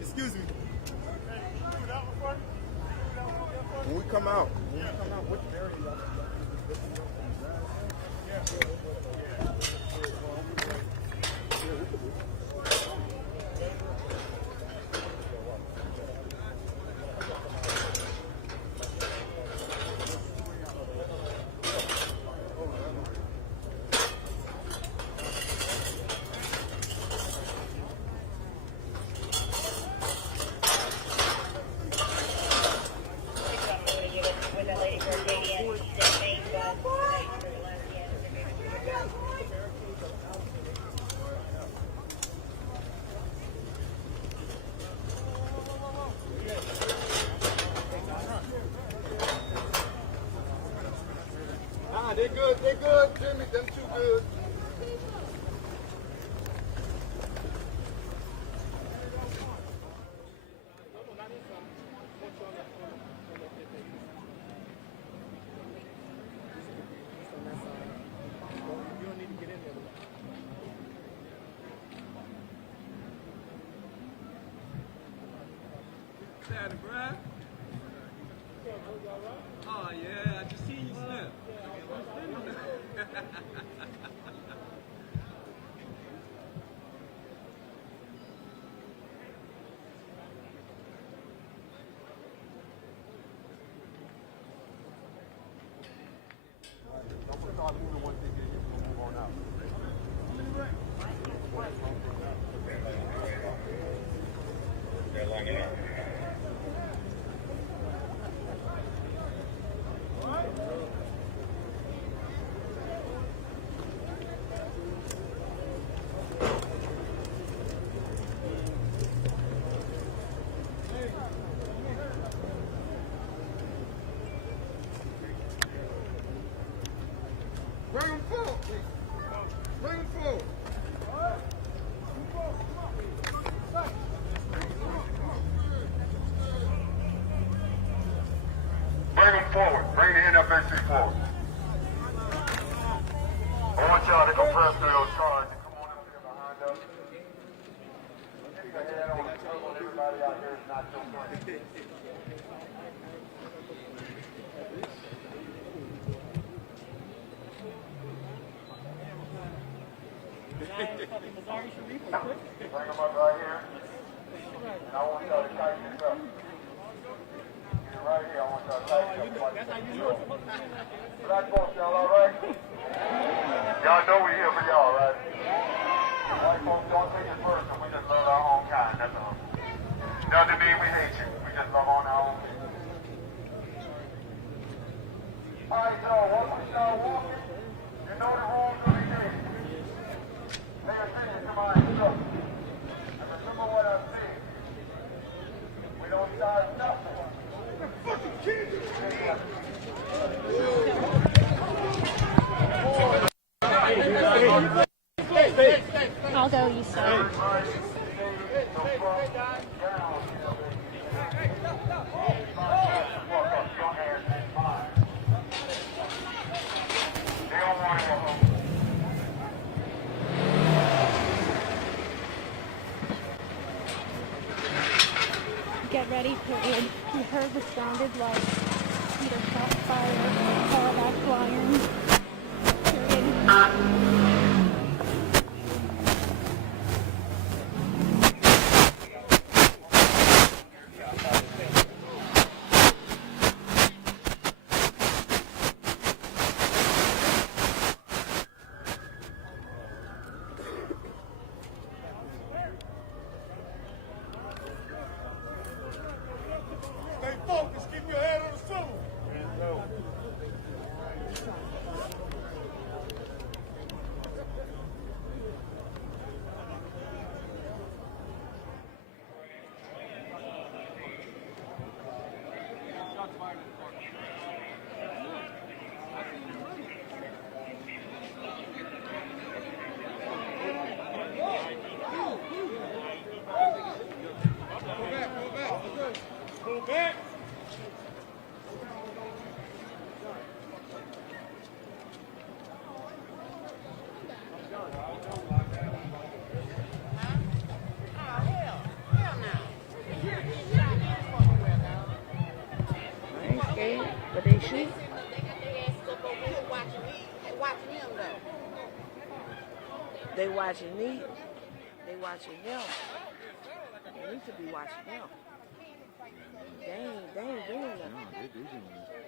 Excuse me. When we come out, which area y'all? They good, Jimmy, them too good. Oh yeah, I just seen you snap. Bring them forward. Bring them forward. Bring them forward. Bring the NFAC forward. I want y'all to compress through those cars and come on up here behind us. Keep your head on the table. Everybody out here is not so funny. Bring them up right here. And I want y'all to tighten this up. Get right here. I want y'all to tighten this up. That's how you do it. Black folks, y'all all right? Y'all know we're here for y'all, right? White folks, don't take it personal. We just love our own kind. That's all. Doesn't mean we hate you. We just love on our own people. All right, y'all. Once we start walking, you know the rules of the game. Pay attention to my instructions. And remember what I said. We don't start nothing. Fucking kids! I'll go east side. Get ready for it. You heard the sounded like either shot fire, call back flying. Stay focused. Keep your head on the swivel. they watching me. They watching them. They need to be watching them. They ain't doing nothing. No, they doing it.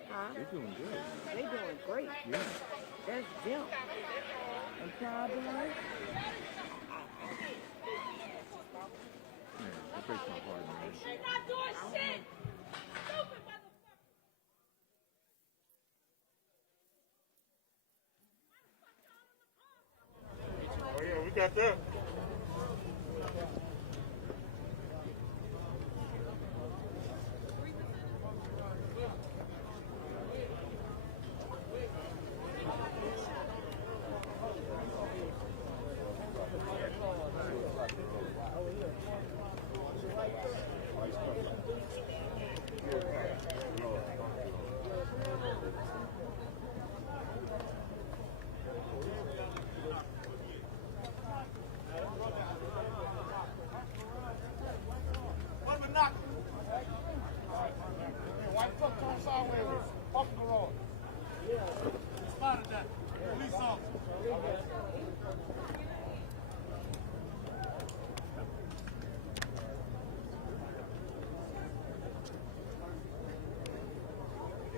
Huh? They doing good. They doing great. Yeah. That's them. And probably, Yeah, that breaks my heart, man. They're not doing shit! Stupid motherfucker! Oh yeah, we got that.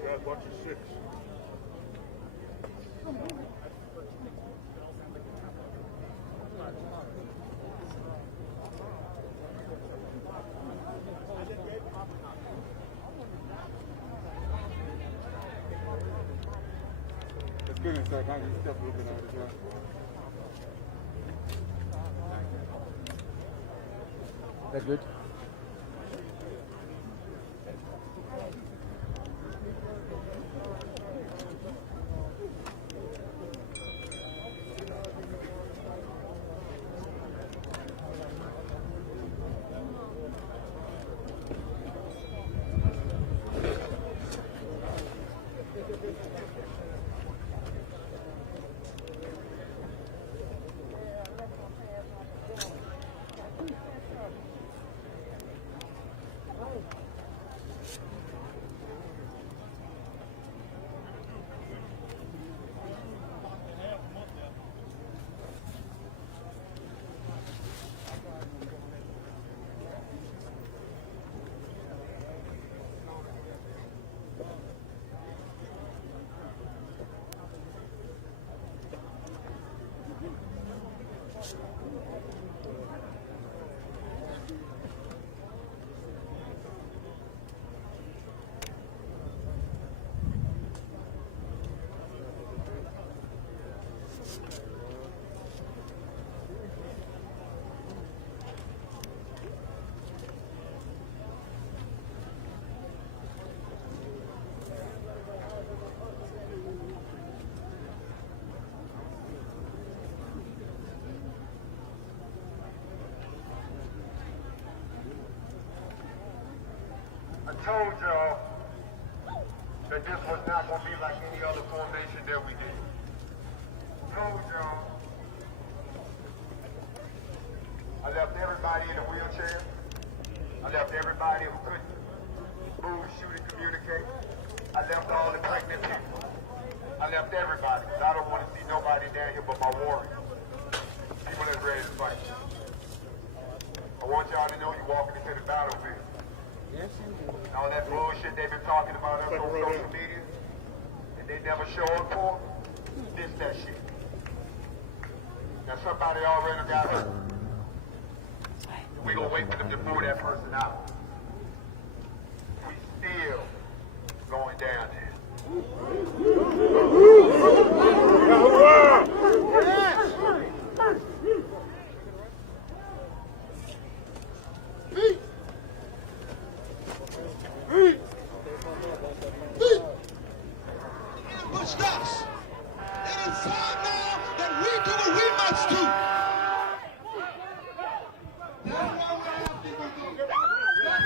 Got a bunch of six. Let's get inside. I can step a little bit out of here. That good? I told y'all that this was not going to be like any other formation that we did. Told y'all. I left everybody in a wheelchair. I left everybody who couldn't move, shoot, and communicate. I left all the pregnant people. I left everybody, because I don't want to see nobody down here but my warriors. People that's ready to fight. I want y'all to know you're walking into the battlefield. yes, indeed. And all that bullshit they've been talking about us on social media, and they never show up for, this that shit. Now somebody already got hurt. We gonna wait for them to move that person out. We still going down there. Pushed us. It is time now that we do what we must do. That's why we're asking for the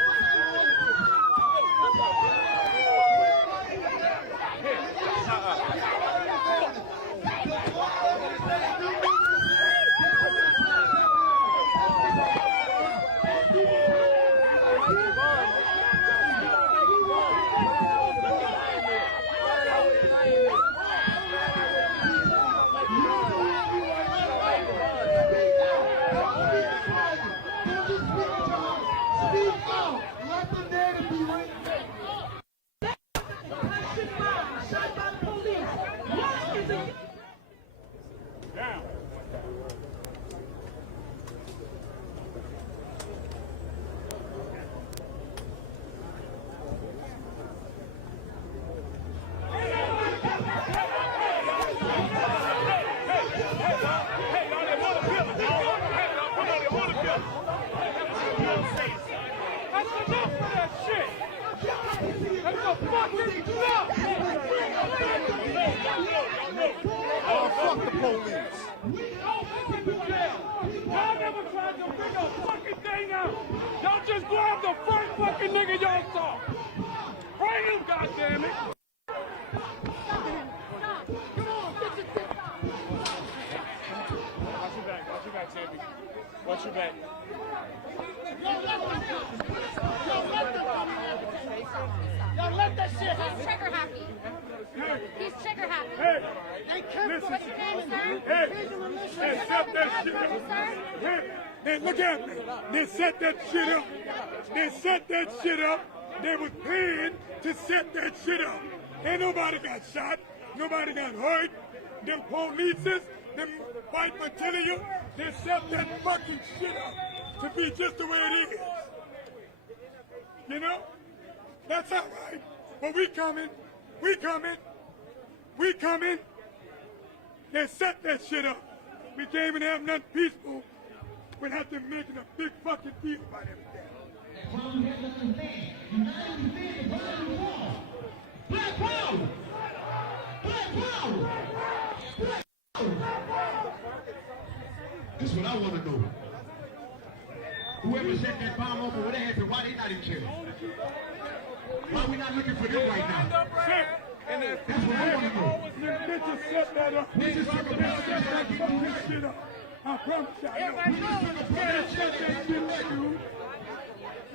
Fuck the police. Y'all never tried to figure a fucking thing out. Y'all just grab the first fucking nigga y'all saw. Bring him, goddammit. Watch your back, Sammy. Watch your back. Yo, let that shit happen. He's trigger happy. He's trigger happy. Hey, They careful. listen. What's your name, sir? Hey, set that shit up. Hey, they look at me. They set that shit up. They set that shit up. They was paying to set that shit up. Ain't nobody got shot. Nobody got hurt. Them polices, them white material, they set that fucking shit up to be just the way it is. You know? That's all right. But we coming. We coming. We coming. They set that shit up. We can't even have nothing peaceful without them making a big fucking deal about everything. Black power! Black power! This is what I want to know. Whoever set that bomb off or whatever happened, why they not in jail? Why we not looking for them right now? That's what I want to know. Bitches set that up. Bitches set that fucking shit up. I promise you.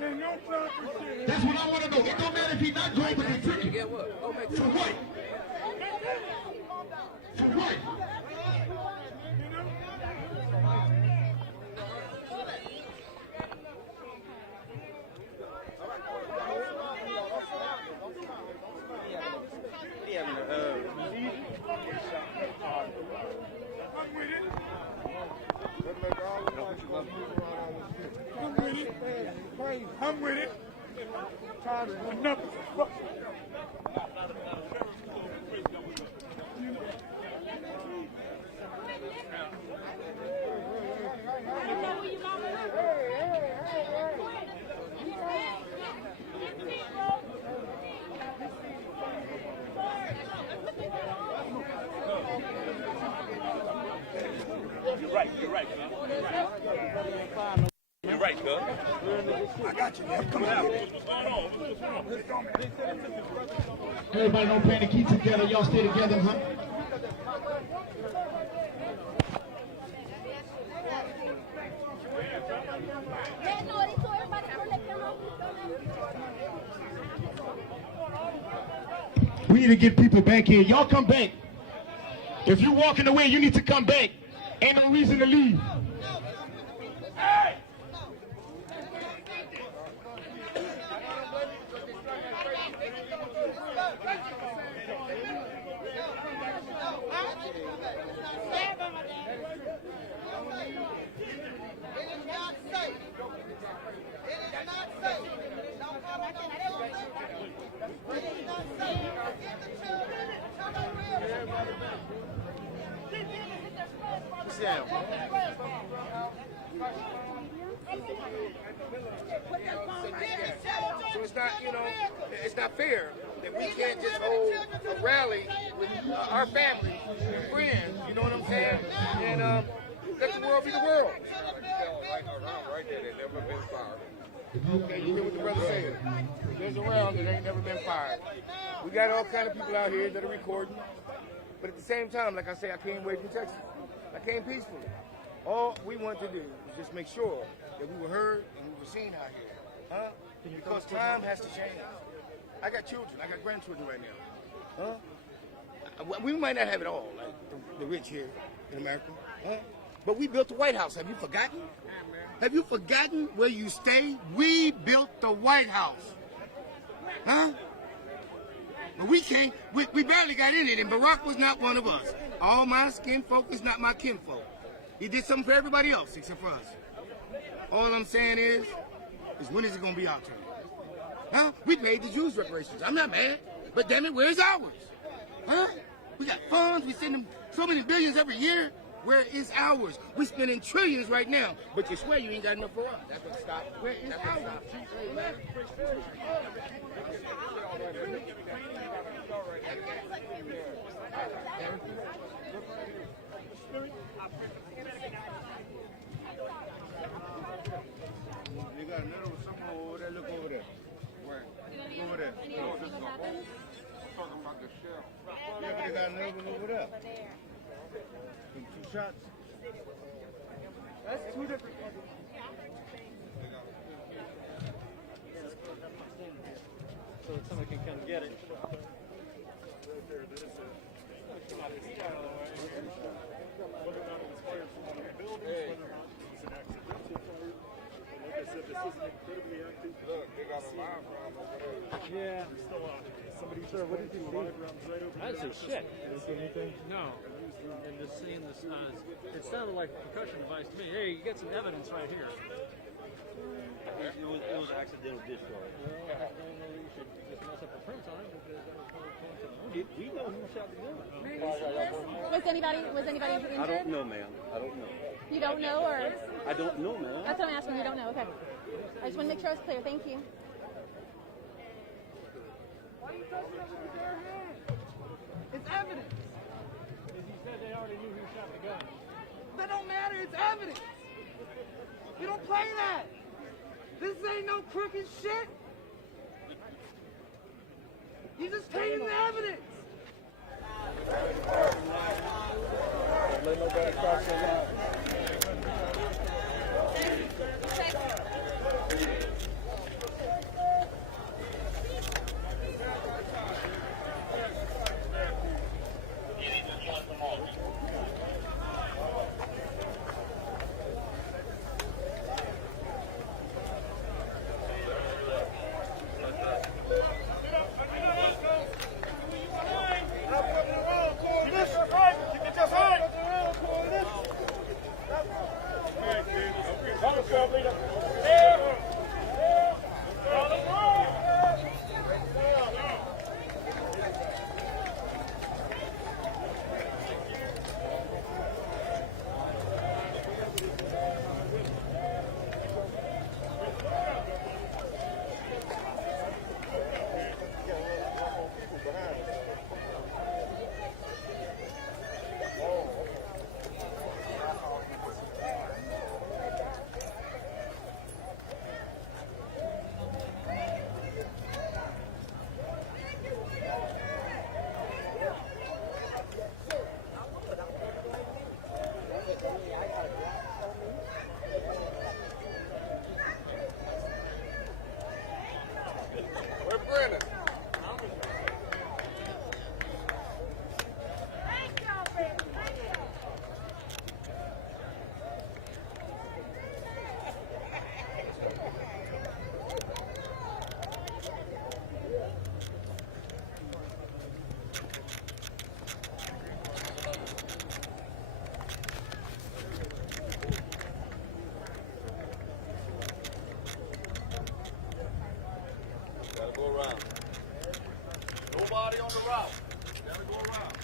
Ain't no proper shit. That's what I want to know. It don't matter if he's not going, but they took it. For what? For what? I'm with it. Enough is fuck. You're right. You're right, cuz. I got you, man. Come out. What's going on? Everybody don't panic. Keep together. Y'all stay together, huh? We need to get people back here. Y'all come back. If you're walking away, you need to come back. Ain't no reason to leave. Hey! Sam. So it's not, it's not fair that we can't just hold a rally with our family and friends, you know what I'm saying? And let the world be the world. Right there, they've never been fired. Okay, you hear what the brother said. There's around that ain't never been fired. We got all kind of people out here that are recording, but at the same time, like I say, I came away from Texas. I came peacefully. All we want to do is just make sure that we were heard and we were seen out here. Huh? Because time has to change. I got children, I got grandchildren right now. Huh? We might not have it all, like the rich here in America. Huh? But we built the White House. Have you forgotten? Have you forgotten where you stay? We built the White House. Huh? But we can't, we barely got in it, and Barack was not one of us. All my skin folk is not my kinfolk. He did something for everybody else except for us. All I'm saying is when is it going to be our turn? Huh? We paid the Jews reparations. I'm not mad, but damn it, where's ours? Huh? We got funds, we send them so many billions every year. Where is ours? We spending trillions right now, but you swear you ain't got enough for us. That's what stopped. Where is ours? You got another one somewhere over there. Look over there. Where? Over there. Any idea what happened? Talking about the shell. Yeah, but they got another one over there. From 2 shots. That's 2 different. So that somebody can come get it. Yeah. Somebody said, what did you see? I didn't see shit. You didn't see anything? No. And just seeing this, it sounded like a percussion device to me. Hey, you get some evidence right here. It was accidental discharge. Well, I don't know that you should just mess up the prints on it because that was probably we know who shot the gun. Was anybody injured? I don't know, ma'am. I don't know. You don't know, or? I don't know, ma'am. That's what I'm asking. You don't know. Okay. I just want to make sure I was clear. Thank you. Why are you touching it with your bare hand? It's evidence. Because you said they already knew who shot the gun. That don't matter. It's evidence. We don't play that. This ain't no crooked shit. You just taking the evidence. Let nobody cross the line. Nobody on the route. Gotta go around.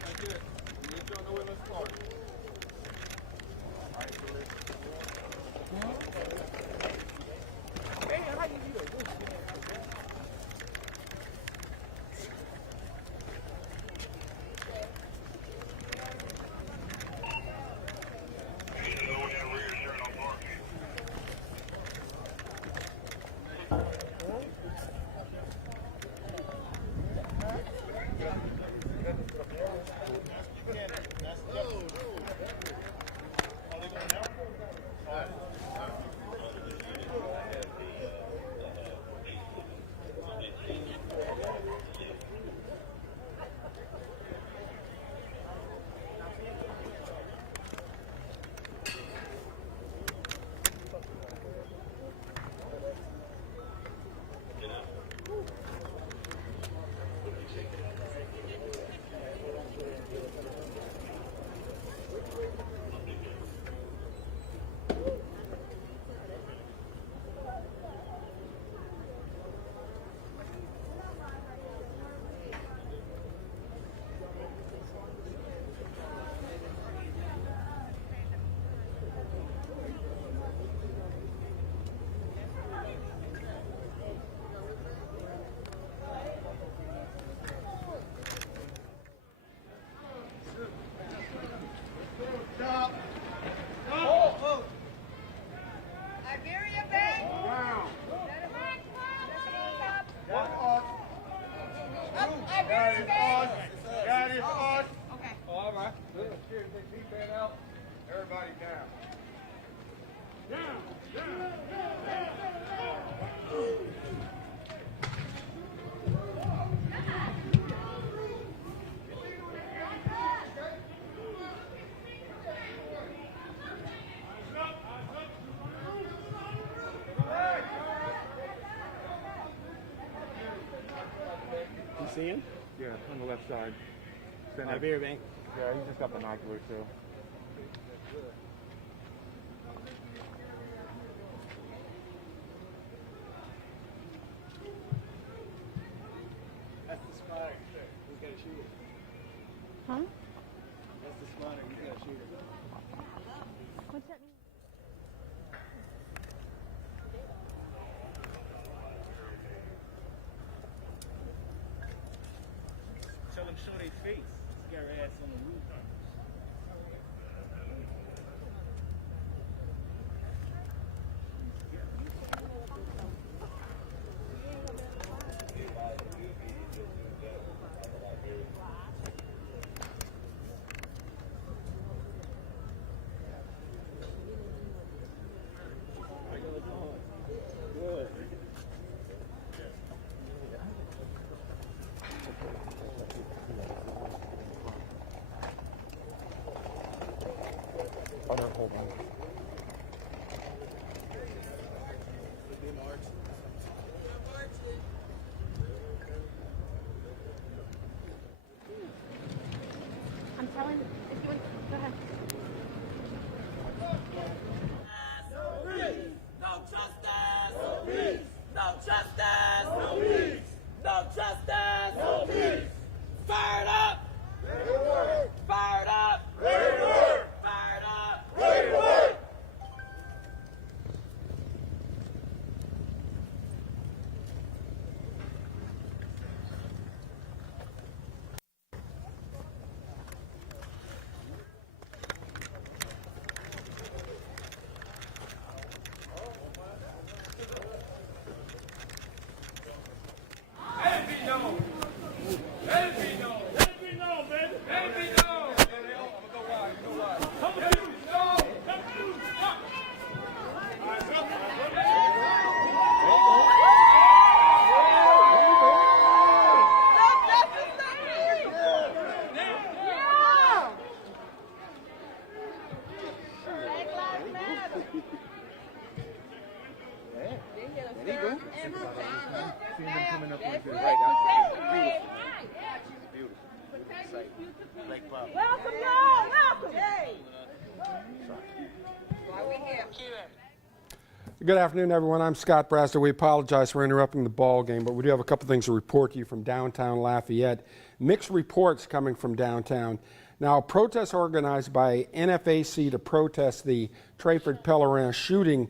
That's it. You need to know where let's start. All right, so let's... Hey, how you do it? security, take seatbelt out. Everybody down. Down. You see him? Yeah, on the left side. Out here, man. Yeah, he just got binoculars too. That's the spotter. He's got a shooter. Huh? That's the spotter. He's got a shooter. What's that mean? Tell him show their face. He got her ass on the roof. Good. Oh no, hold on. I'm telling you, if you want, go ahead. No justice! No peace! No justice! No peace! No justice! No peace! Fired up! Ready to work! Fired up! Ready to work! Fired up! Ready to work! Let it be known. Let it be known. Let it be known, baby. Let it be known. Come on, Seeing them coming up like this. Welcome, y'all! Welcome! Good afternoon, everyone. I'm Scott Braster. We apologize for interrupting the ball game, but we do have a couple things to report to you from downtown Lafayette. Mixed reports coming from downtown. Now, protests organized by NFAC to protest the Trayford Pellerin shooting.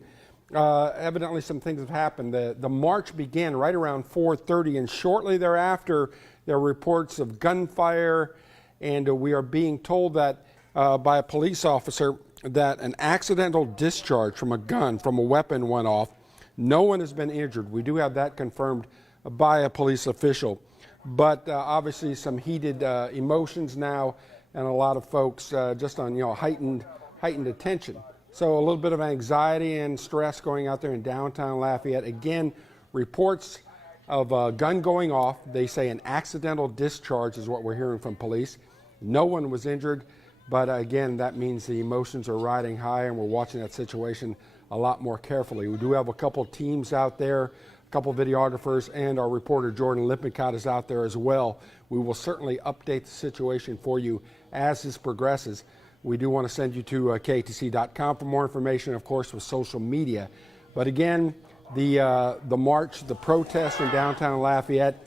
Evidently, some things have happened. The march began right around 4:30, and shortly thereafter, there were reports of gunfire, and we are being told that by a police officer that an accidental discharge from a gun, from a weapon, went off. No one has been injured. We do have that confirmed by a police official. But obviously some heated emotions now, and a lot of folks just on heightened attention. So a little bit of anxiety and stress going out there in downtown Lafayette. Again, reports of a gun going off. They say an accidental discharge is what we're hearing from police. No one was injured. But again, that means the emotions are riding high, and we're watching that situation a lot more carefully. We do have a couple teams out there, a couple videographers, and our reporter Jordan Lippincott is out there as well. We will certainly update the situation for you as this progresses. We do want to send you to KATC.com for more information, of course, with social media. But again, the march, the protest in downtown Lafayette,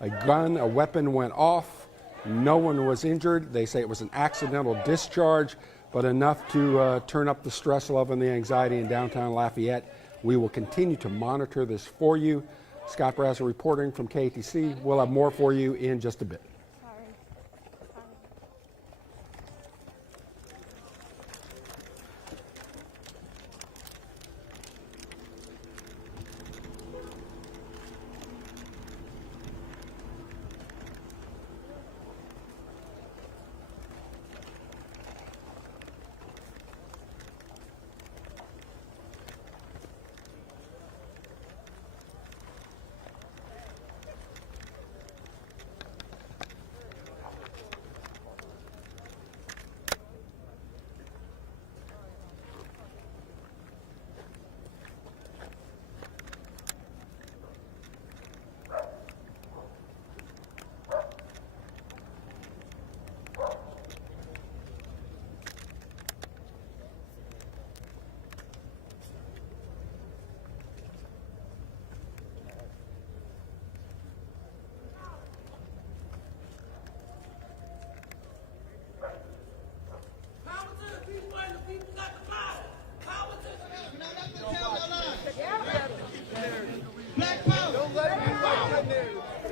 a weapon went off. No one was injured. They say it was an accidental discharge, but enough to turn up the stress level and the anxiety in downtown Lafayette. We will continue to monitor this for you. Scott Brazel reporting from KATC. We'll have more for you in just a bit.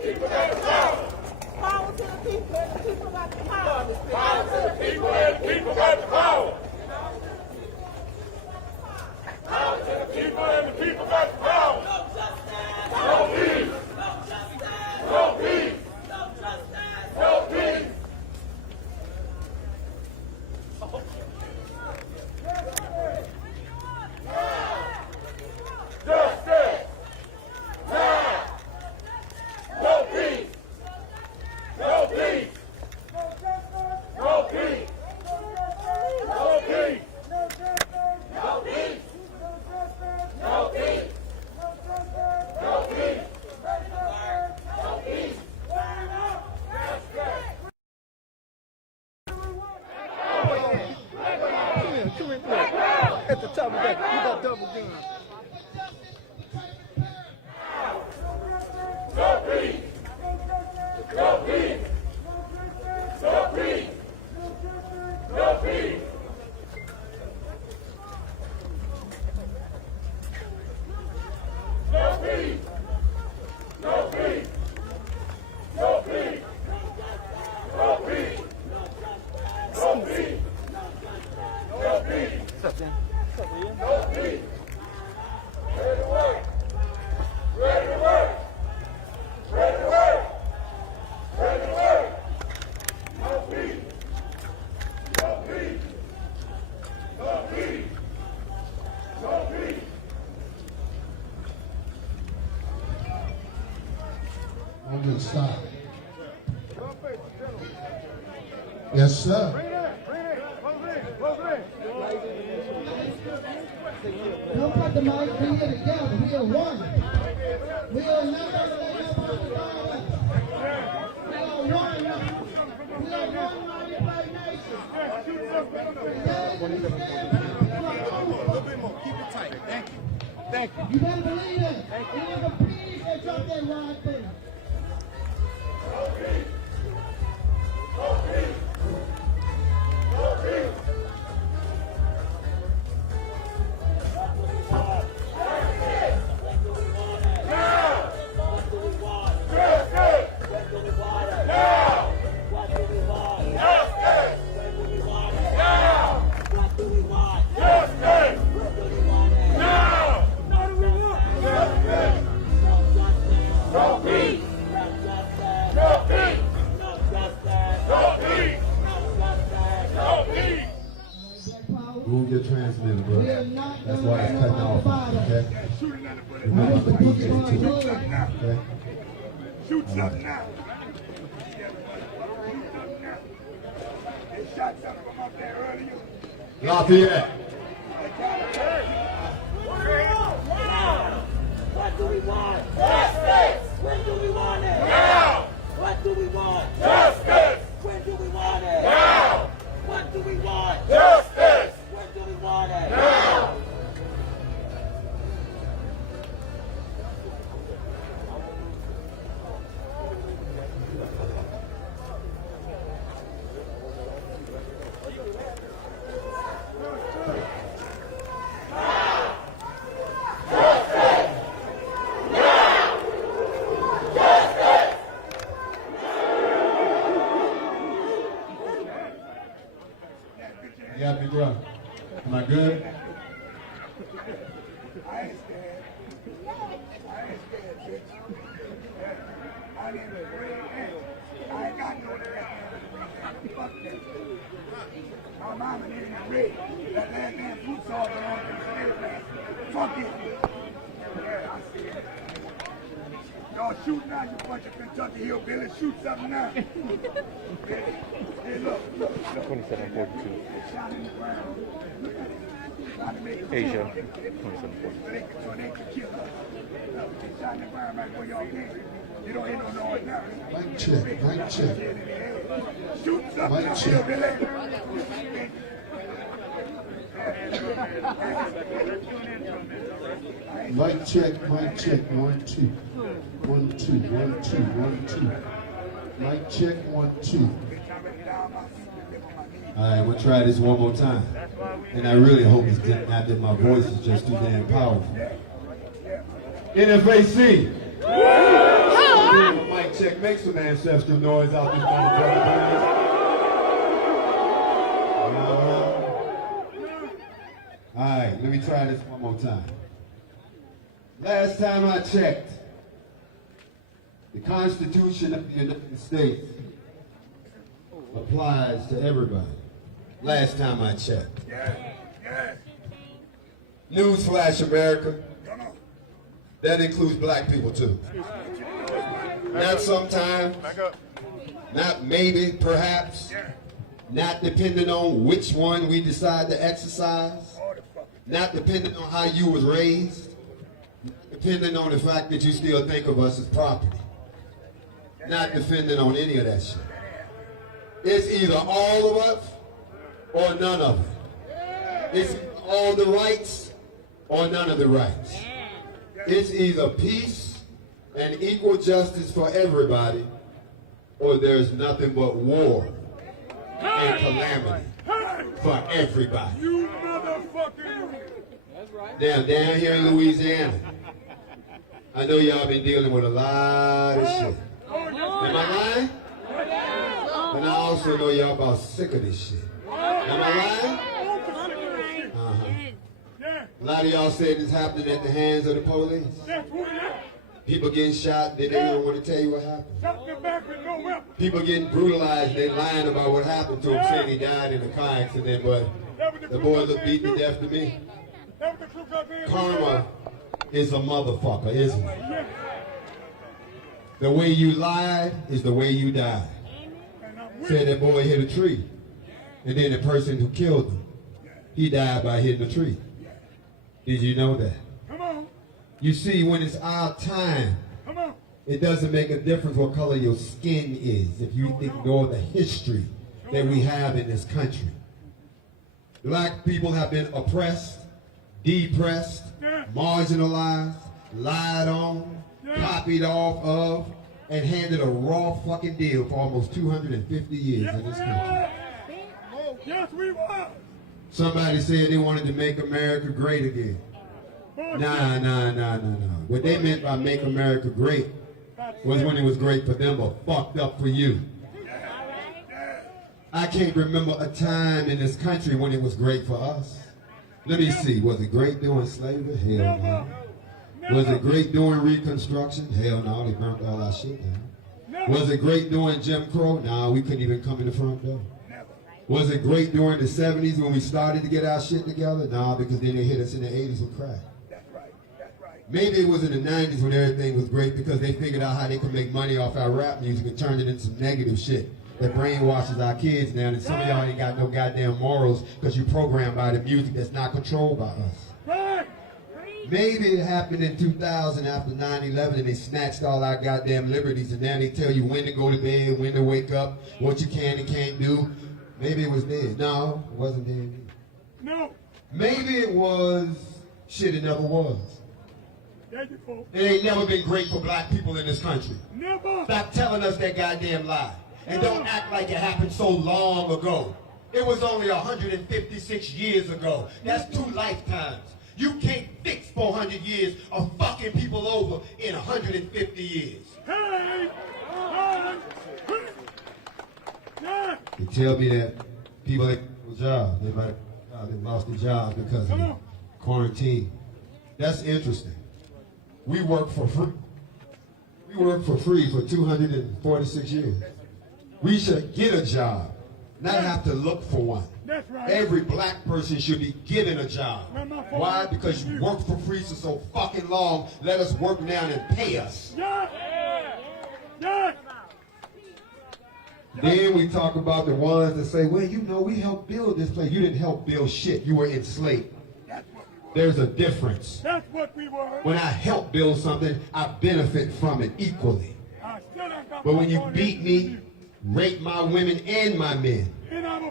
people got the power. Power to the people and the people got the power. Power to the people and the people got the power. Power to the people and the people got the power. No justice. No peace. No justice. No peace. No justice. No peace. Justice. Now. No peace. No peace. No peace. No peace. No peace. No peace. No peace. No peace. At the top of that, you got double gun. No peace. No peace. No peace. No peace. No peace. No peace. No peace. No peace. No peace. No peace. What's up, Dan? No peace. Ready to work. Ready to work. Ready to work. Ready to work. No peace. No peace. No peace. No peace. On the side. Yes, sir. Don't put the mic, we are together, we are one. We are not going to let nobody divide us. We are one. We are one mighty black nation. A little bit more. Keep it tight. Thank you. Thank you. You better believe that. It was a peace that dropped that rod thing. No peace. No peace. No peace. Move your transmitter, bro. That's why it's cutting off. Okay? Remember the DJ too. Okay? Shoot something now. They shot some of them up there earlier. Lafayette. What do we want? Justice! When do we want it? Now! What do we want? Justice! When do we want it? Now! What do we want? Justice! When do we want it? Now! You got me, bro. Am I good? I ain't scared. I ain't scared, bitch. I didn't agree. I ain't got no last name. Fuck that. My mama didn't agree. That last man food sauce on the fuck it. Yeah, I see it. Y'all shoot now, you bunch of Kentucky hillbillies. Shoot something now. Hey, look. 2742. Shot in the ground. Look at it. Trying to make it Asia, so 2742. they can kill us. They shot in the ground back where y'all came. You don't hear no noise now. Mic check, mic check. Shoot something Mic now, check. hillbilly. Mic check, mic check. 1, 2. 1, 2, 1, 2, 1, 2. Mic check, 1, 2. All right, we'll try this one more time. And I really hope it's not that my voice is just too damn powerful. NFAC. Mic check. check. Make some ancestral noise out this motherfucker, please. All right, let me try this one more time. Last time I checked, the Constitution of the United States applies to everybody. Last time I checked. Newsflash, America. That includes black people too. Not sometimes, not maybe, perhaps, not depending on which one we decide to exercise, not depending on how you was raised, depending on the fact that you still think of us as property, not depending on any of that shit. It's either all of us or none of it. It's all the rights or none of the rights. It's either peace and equal justice for everybody, or there's nothing but war and calamity for everybody. You motherfucking... Now, down here in Louisiana, I know y'all been dealing with a lot of shit. Am I lying? And I also know y'all about sick of this shit. Am I lying? A lot of y'all said it's happening at the hands of the police. People getting shot, they don't want to tell you what happened. People getting brutalized, they lying about what happened to him, saying he died in a car accident, but the boy looked beaten to death to me. Karma is a motherfucker, isn't it? The way you lied is the way you died. Said that boy hit a tree, and then the person who killed him, he died by hitting a tree. Did you know that? You see, when it's our time, it doesn't make a difference what color your skin is if you ignore the history that we have in this country. Black people have been oppressed, depressed, marginalized, lied on, copied off of, and handed a raw fucking deal for almost 250 years in this country. Yes, we were. Somebody said they wanted to make America great again. Nah. What they meant by make America great was when it was great for them, but fucked up for you. I can't remember a time in this country when it was great for us. Let me see, was it great during slavery? Hell no. Was it great during Reconstruction? Hell no, they burnt all our shit down. Was it great during Jim Crow? No, we couldn't even come in the front door. Was it great during the 70s when we started to get our shit together? No, because then they hit us in the 80s with crack. Maybe it was in the 90s when everything was great because they figured out how they could make money off our rap music and turned it into some negative shit that brainwashes our kids now, and some of y'all ain't got no goddamn morals because you programmed by the music that's not controlled by us. Maybe it happened in 2000 after 9/11 and they snatched all our goddamn liberties, and now they tell you when to go to bed, when to wake up, what you can and can't do. Maybe it was dead. No, it wasn't dead. No. Maybe it was shit it never was. It ain't never been great for black people in this country. Never. Stop telling us that goddamn lie. And don't act like it happened so long ago. It was only 156 years ago. That's 2 lifetimes. You can't fix 400 years of fucking people over in 150 years. They tell me that people that have jobs, they lost their jobs because of the quarantine. That's interesting. We work for free. We work for free for 246 years. We should get a job, not have to look for one. That's right. Every black person should be given a job. Why? Because you work for free for so fucking long. Let us work now and pay us. Then we talk about the ones that say, well, you know, we helped build this place. You didn't help build shit. You were enslaved. There's a difference. That's what we were. When I help build something, I benefit from it equally. But when you beat me, rape my women and my men,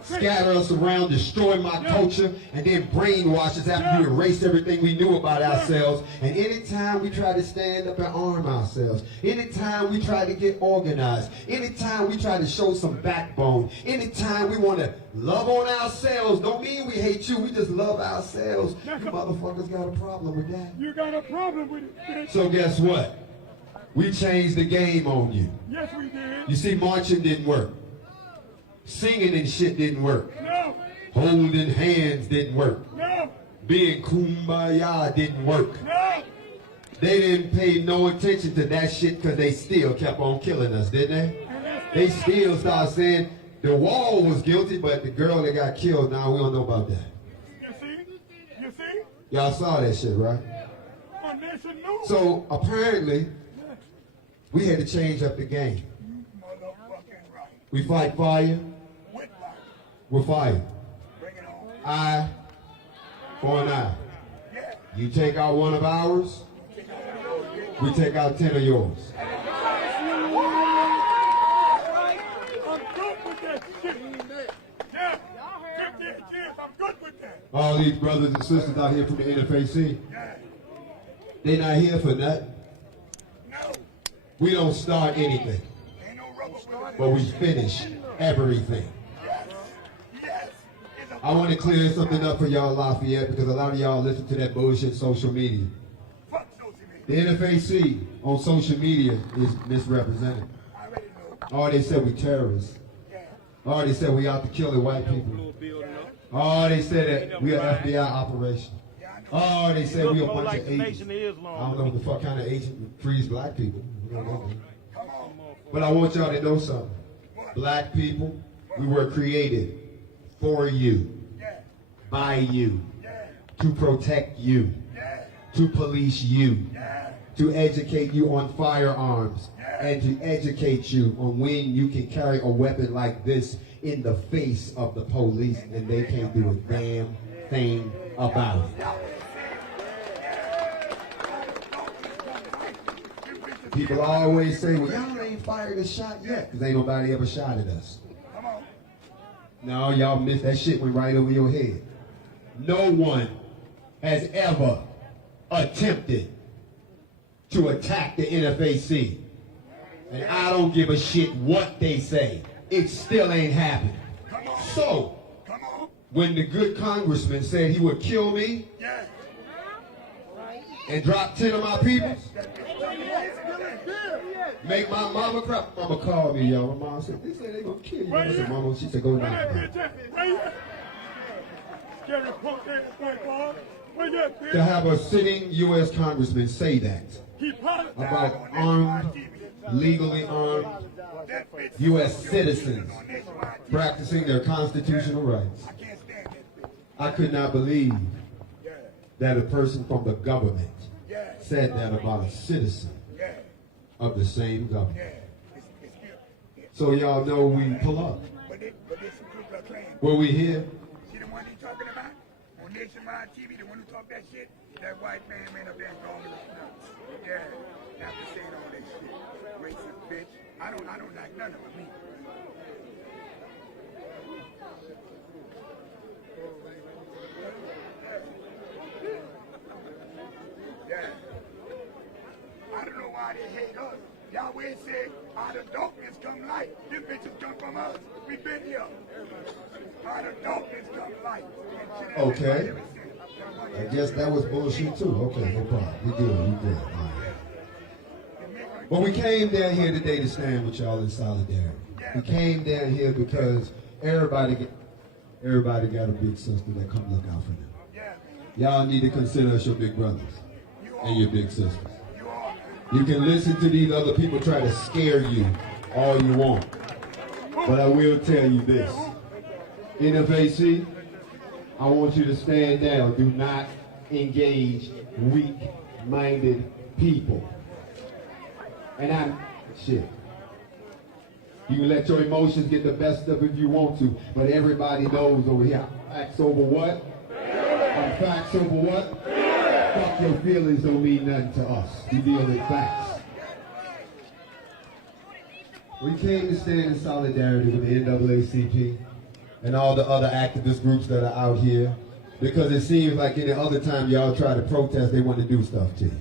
scatter us around, destroy my culture, and then brainwash us after we erased everything we knew about ourselves. And anytime we try to stand up and arm ourselves, anytime we try to get organized, anytime we try to show some backbone, anytime we want to love on ourselves, don't mean we hate you, we just love ourselves. You motherfuckers got a problem with that. You got a problem with it. So guess what? We changed the game on you. Yes, we did. You see, marching didn't work. Singing and shit didn't work. No. Holding hands didn't work. No. Being kumbaya didn't work. No. They didn't pay no attention to that shit because they still kept on killing us, didn't they? They still started saying the wall was guilty, but the girl that got killed, now we don't know about that. You see? You see? Y'all saw that shit, right? On Nation News. So apparently, we had to change up the game. Motherfucking right. We fight fire With fire. with fire. Bring it on. Eye for an eye. Yeah. You take out one of ours, we take out 10 of yours. I'm good with that shit. Yeah. 58 years, I'm good with that. All these brothers and sisters out here from the NFAC, Yeah. they not here for nothing. No. We don't start anything, Ain't no rubber with it. but we finish everything. Yes. Yes. It's a I want to clear something up for y'all Lafayette because a lot of y'all listen to that bullshit social media. fuck social media. The NFAC on social media is misrepresented. I already know. Oh, they said we terrorists. Yeah. Oh, they said we out to kill the white people. Oh, they said that we are FBI operation. Oh, they said we a bunch of agents. I don't know what the fuck kind of agent frees black people. We don't know. But I want y'all to know something. Black people, we were created for you, by you, to protect you, to police you, to educate you on firearms, and to educate you on when you can carry a weapon like this in the face of the police and they can't do a damn thing about it. People always say, well, y'all ain't fired a shot yet, because ain't nobody ever shot at us. No, y'all missed that shit went right over your head. No one has ever attempted to attack the NFAC. And I don't give a shit what they say. It still ain't happened. So, when the good congressman said he would kill me and drop 10 of my people, make my mama cry. Mama called me, y'all. My mom said, they said they gonna kill you. I said, Mama, she said, go down. To have a sitting U.S. congressman say that about armed, legally armed U.S. citizens practicing their constitutional rights. I could not believe that a person from the government said that about a citizen of the same government. So y'all know we pull up. Were we here? See the one he talking about? On Nationwide TV, the one who talked that shit? That white man up there wrong as a nuts. Yeah, after saying all that shit. Racist bitch. I don't like none of them. Yeah. I don't know why they hate us. Yahweh said, out of darkness come light. Them bitches come from us. We been here. Out of darkness come light. Okay. I guess that was bullshit too. Okay, no problem. We good. We good. All right. Well, we came down here today to stand with y'all in solidarity. We came down here because everybody got a big sister that come look out for them. Y'all need to consider us your big brothers and your big sisters. You can listen to these other people try to scare you all you want. But I will tell you this. NFAC, I want you to stand down. Do not engage weak-minded people. And shit. You can let your emotions get the best of it if you want to, but everybody knows over here. Facts over what? Facts over what? Fuck your feelings don't mean nothing to us. We deal with facts. We came to stand in solidarity with the NAACP and all the other activist groups that are out here because it seems like any other time y'all try to protest, they want to do stuff to you.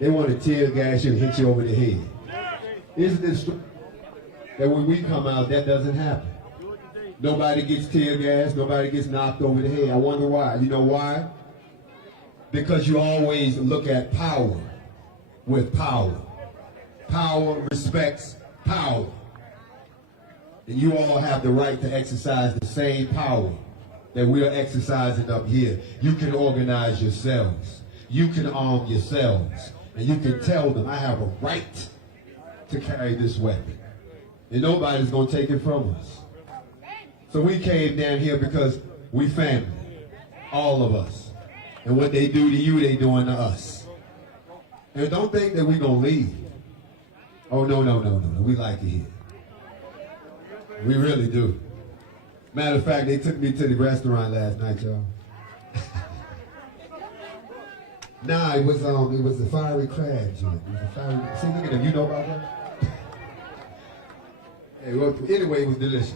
They want to tear gas you and hit you over the head. Isn't it true that when we come out, that doesn't happen? Nobody gets tear gas, nobody gets knocked over the head. I wonder why. You know why? Because you always look at power with power. Power respects power. And you all have the right to exercise the same power that we are exercising up here. You can organize yourselves. You can arm yourselves. And you can tell them, I have a right to carry this weapon. And nobody's going to take it from us. So we came down here because we family. All of us. And what they do to you, they doing to us. And don't think that we're going to leave. Oh, no. We like it here. We really do. Matter of fact, they took me to the restaurant last night, y'all. Nah, it was the fiery crab joint. See, look at them. You know about that? Hey, well, anyway, it was delicious.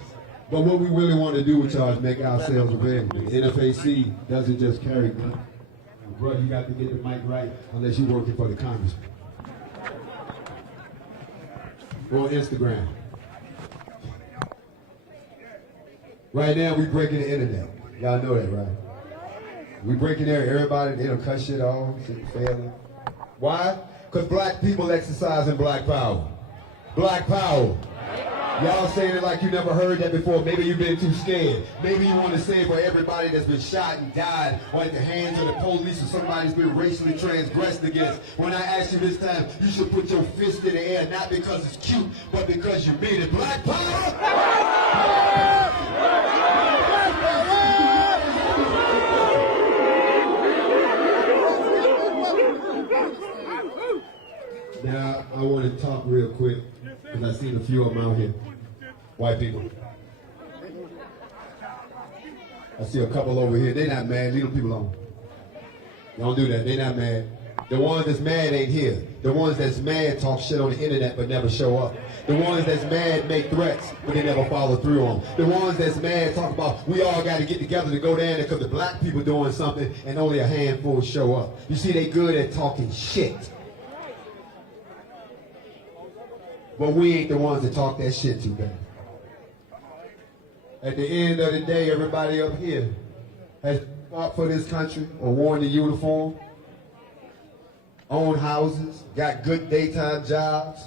But what we really want to do with y'all is make ourselves available. The NFAC doesn't just carry guns. Bro, you got to get the mic right unless you're working for the congressman. Go on Instagram. Right now, we breaking the internet. Y'all know that, right? We breaking everybody, they don't cut shit off, shit failing. Why? Because black people exercising black power. Black power. Y'all saying it like you never heard that before. Maybe you've been too scared. Maybe you want to say it for everybody that's been shot and died or at the hands of the police or somebody's been racially transgressed against. When I ask you this time, you should put your fist in the air, not because it's cute, but because you mean it. Black power! Now, I want to talk real quick, because I've seen a few of them out here. White people. I see a couple over here. They're not mad. Leave them people alone. Don't do that. They're not mad. The ones that's mad ain't here. The ones that's mad talk shit on the internet but never show up. The ones that's mad make threats but they never follow through on. The ones that's mad talk about we all got to get together to go down there because the black people doing something and only a handful show up. You see, they good at talking shit. But we ain't the ones that talk that shit too bad. At the end of the day, everybody up here has fought for this country or worn the uniform, own houses, got good daytime jobs.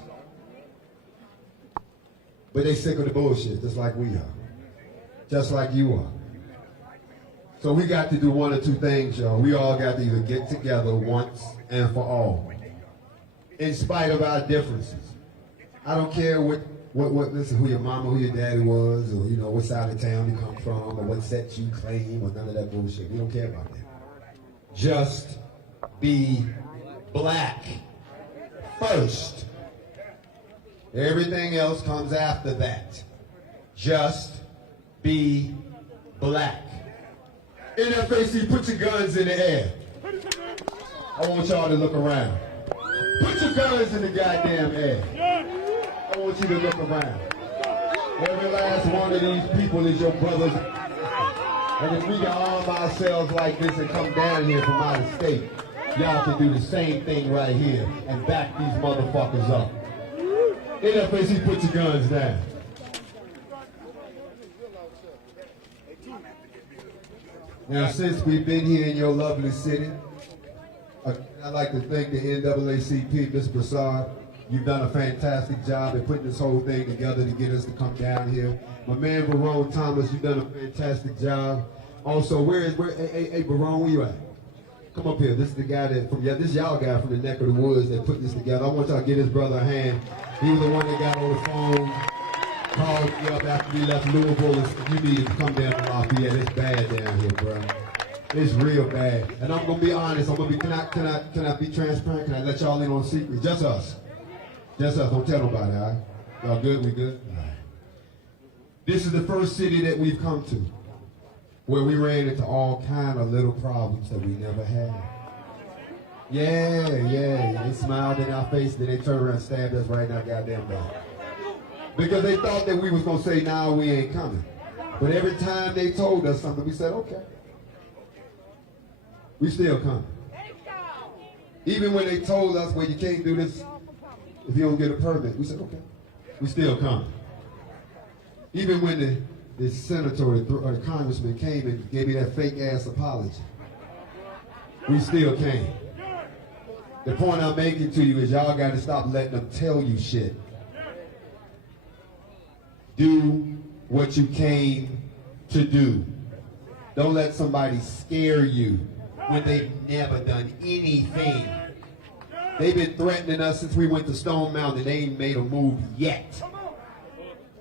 But they sick of the bullshit, just like we are. Just like you are. So we got to do one or two things, y'all. We all got to either get together once and for all. In spite of our differences. I don't care listen, who your mama, who your daddy was, or, you know, what side of town you come from, or what set you claim, or none of that bullshit. We don't care about that. Just be black first. Everything else comes after that. Just be black. NFAC, put your guns in the air. I want y'all to look around. Put your guns in the goddamn air. I want you to look around. Every last one of these people is your brothers. And if we can arm ourselves like this and come down here from out of state, y'all can do the same thing right here and back these motherfuckers up. NFAC, put your guns down. Now, since we've been here in your lovely city, I'd like to thank the NAACP, Ms. Broussard. You've done a fantastic job in putting this whole thing together to get us to come down here. My man, Barone Thomas, you've done a fantastic job. Also, hey, Barone, where you at? Come up here. This is the guy this y'all guy from the neck of the woods that put this together. I want y'all to give his brother a hand. He was the one that got on the phone, called me up after we left Louisville, and you needed to come down to Lafayette. It's bad down here, bro. It's real bad. And I'm gonna be honest. Can I be transparent? Can I let y'all in on a secret? Just us. Just us. Don't tell nobody, all right? Y'all good? We good? All right. This is the first city that we've come to where we ran into all kind of little problems that we never had. Yeah. They smiled in our face, then they turned around and stabbed us right in our goddamn back. Because they thought that we was going to say, nah, we ain't coming. But every time they told us something, we said, okay. We still coming. Even when they told us, well, you can't do this if you don't get a permit, we said, okay. We still coming. Even when the senator or the congressman came and gave me that fake ass apology, we still came. The point I'm making to you is y'all got to stop letting them tell you shit. Do what you came to do. Don't let somebody scare you when they've never done anything. They've been threatening us since we went to Stone Mountain. They ain't made a move yet.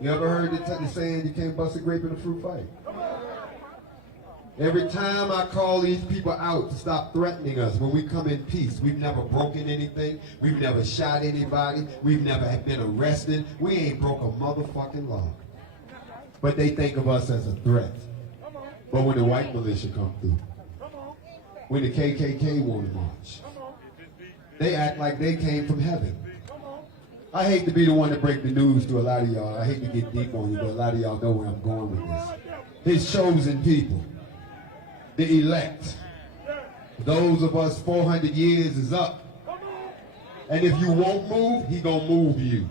You ever heard the saying, you can't bust a grape in a fruit fight? Every time I call these people out to stop threatening us when we come in peace, we've never broken anything, we've never shot anybody, we've never been arrested, we ain't broke a motherfucking law. But they think of us as a threat. But when the white militia come through, when the KKK want to march, they act like they came from heaven. I hate to be the one to break the news to a lot of y'all. I hate to get deep on you, but a lot of y'all know where I'm going with this. His chosen people, the elect, those of us 400 years is up. And if you won't move, he gonna move you.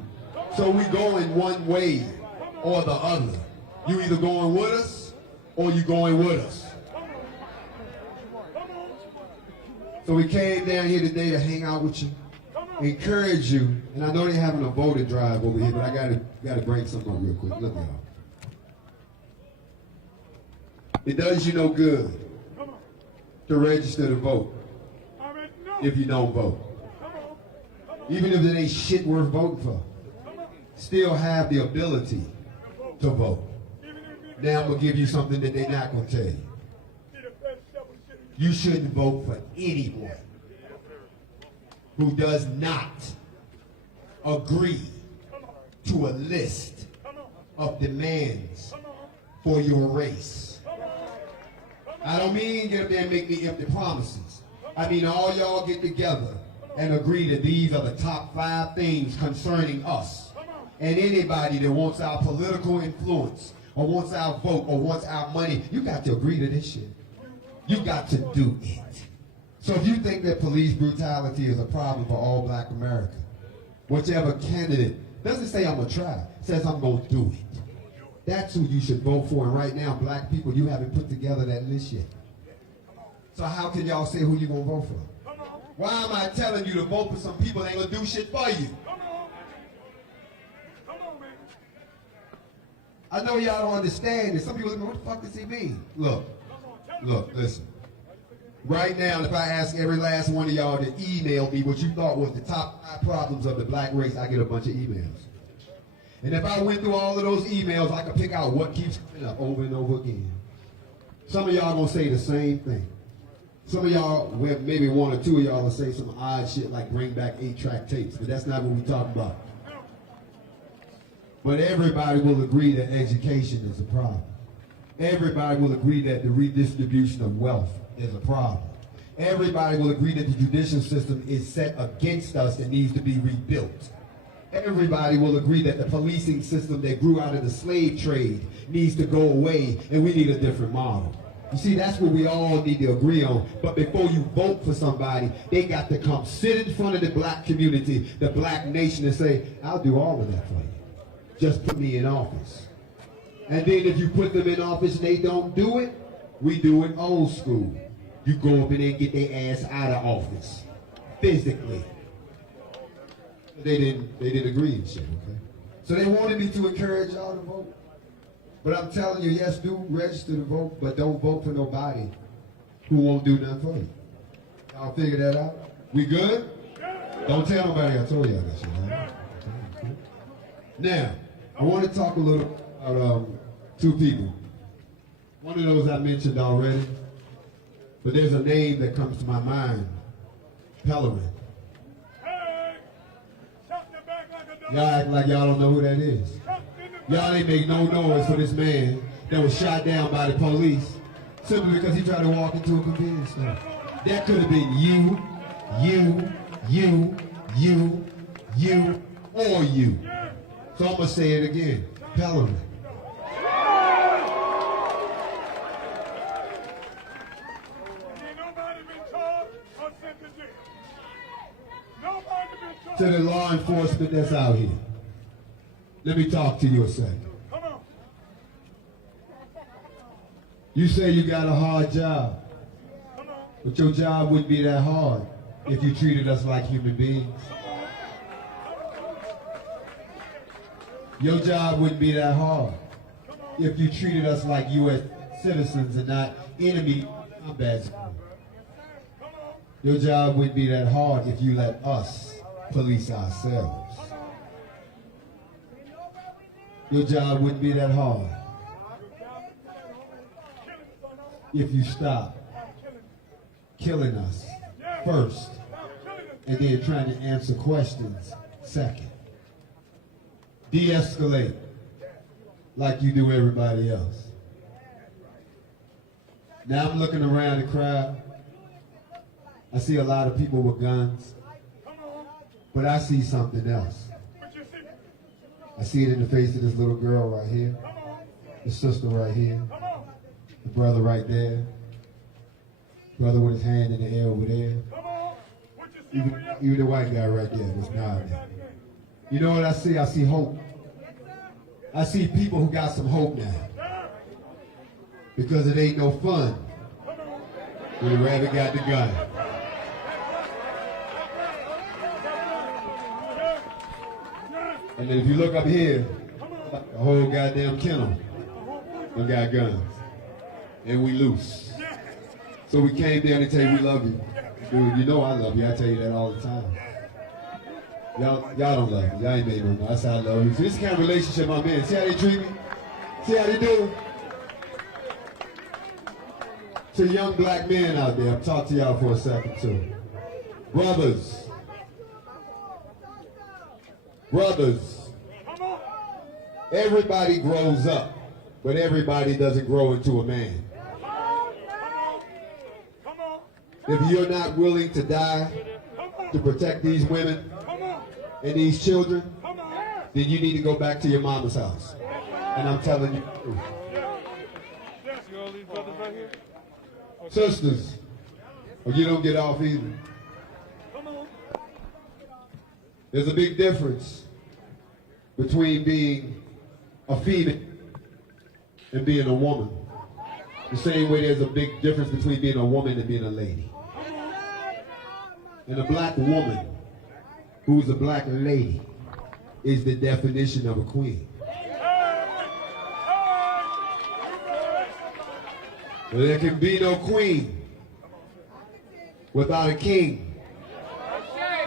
So we go in one way or the other. You either going with us or you going with us. So we came down here today to hang out with you, encourage you, and I know they're having a voter drive over here, but I gotta bring something up real quick. Look, y'all. It does you no good to register to vote if you don't vote. Even if it ain't shit worth voting for, still have the ability to vote. Now I'm gonna give you something that they're not gonna tell you. You shouldn't vote for anyone who does not agree to a list of demands for your race. I don't mean get up there and make me empty promises. I mean all y'all get together and agree that these are the top 5 things concerning us. And anybody that wants our political influence or wants our vote or wants our money, you got to agree to this shit. You got to do it. So if you think that police brutality is a problem for all black America, whichever candidate doesn't say I'm gonna try, says I'm gonna do it. That's who you should vote for. And right now, black people, you haven't put together that list yet. So how can y'all say who you gonna vote for? Why am I telling you to vote for some people that ain't gonna do shit for you? I know y'all don't understand this. Some people look, what the fuck does he mean? Look, listen. Right now, if I ask every last one of y'all to email me what you thought was the top 5 problems of the black race, I get a bunch of emails. And if I went through all of those emails, I could pick out what keeps coming up over and over again. Some of y'all gonna say the same thing. Some of y'all, maybe 1 or 2 of y'all will say some odd shit like bring back 8-track tapes, but that's not what we're talking about. But everybody will agree that education is a problem. Everybody will agree that the redistribution of wealth is a problem. Everybody will agree that the judicial system is set against us and needs to be rebuilt. Everybody will agree that the policing system that grew out of the slave trade needs to go away and we need a different model. You see, that's what we all need to agree on. But before you vote for somebody, they got to come sit in front of the black community, the black nation, and say, I'll do all of that for you. Just put me in office. And then if you put them in office and they don't do it, we do it old school. You go up in there and get their ass out of office. Physically. They didn't agree and shit, okay? So they wanted me to encourage y'all to vote. But I'm telling you, yes, do register to vote, but don't vote for nobody who won't do nothing for you. Y'all figure that out? We good? Don't tell nobody I told y'all that shit, right? Okay. Now, I want to talk a little about 2 people. One of those I mentioned already, but there's a name that comes to my mind, Pellerin. Y'all act like y'all don't know who that is. Y'all ain't make no noise for this man that was shot down by the police simply because he tried to walk into a convenience store. That could have been you, or you. So I'm going to say it again. Pellerin. To the law enforcement that's out here, let me talk to you a second. You say you got a hard job, but your job wouldn't be that hard if you treated us like human beings. Your job wouldn't be that hard if you treated us like U.S. citizens and not enemy combat squad. Your job wouldn't be that hard if you let us police ourselves. Your job wouldn't be that hard if you stop killing us first and then trying to answer questions second. De-escalate like you do everybody else. Now I'm looking around the crowd. I see a lot of people with guns, but I see something else. I see it in the face of this little girl right here, the sister right here, the brother right there, brother with his hand in the air over there, even the white guy right there that's nodding. You know what I see? I see hope. I see people who got some hope now. Because it ain't no fun when the rabbit got the gun. And then if you look up here, the whole goddamn kennel done got guns. And we loose. So we came down to tell you we love you. Dude, you know I love you. I tell you that all the time. Y'all don't love me. Y'all ain't made no money. That's how I love you. So this kind of relationship I'm in. See how they treat me? See how they do? To young black men out there, I'll talk to y'all for a second too. Brothers. Brothers. Everybody grows up, but everybody doesn't grow into a man. If you're not willing to die to protect these women and these children, then you need to go back to your mama's house. And I'm telling you the truth. Sisters, or you don't get off either. There's a big difference between being a female and being a woman. The same way there's a big difference between being a woman and being a lady. And a black woman who's a black lady is the definition of a queen. There can be no queen without a king.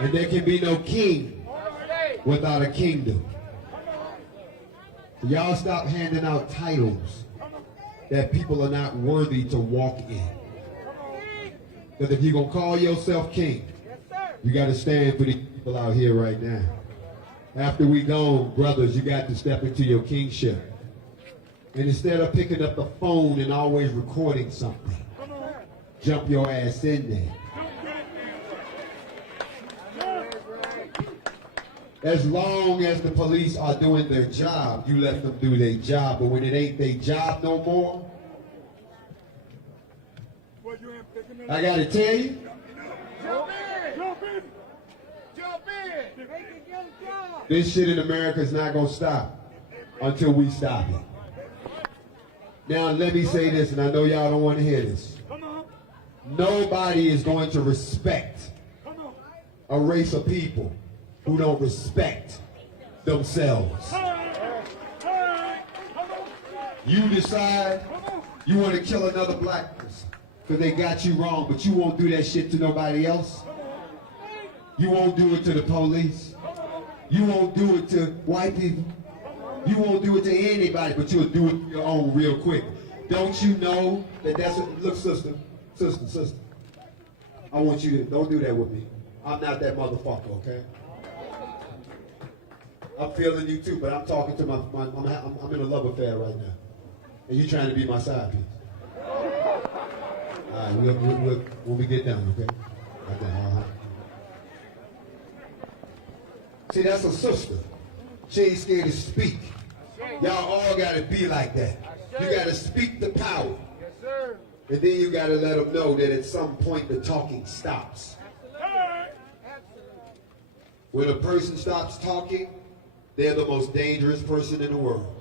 And there can be no king without a kingdom. So y'all stop handing out titles that people are not worthy to walk in. Because if you're going to call yourself king, you got to stand for the people out here right now. After we gone, brothers, you got to step into your kingship. And instead of picking up the phone and always recording something, jump your ass in there. As long as the police are doing their job, you let them do their job. But when it ain't their job no more, I got to tell you, Jump in! Jump in! Jump in! this shit in America is not going to stop until we stop it. Now, let me say this, and I know y'all don't want to hear this. Nobody is going to respect a race of people who don't respect themselves. You decide you want to kill another black person because they got you wrong, but you won't do that shit to nobody else. You won't do it to the police. You won't do it to white people. You won't do it to anybody, but you'll do it to your own real quick. Don't you know that that's what, look, sister, I want you to, don't do that with me. I'm not that motherfucker, okay? I'm feeling you too, but I'm talking to I'm in a love affair right now. And you trying to be my side piece. All right, when we get done, okay? Right there, See, that's a sister. She ain't scared to speak. Y'all all got to be like that. You got to speak the power. And then you got to let them know that at some point the talking stops. When a person stops talking, they're the most dangerous person in the world.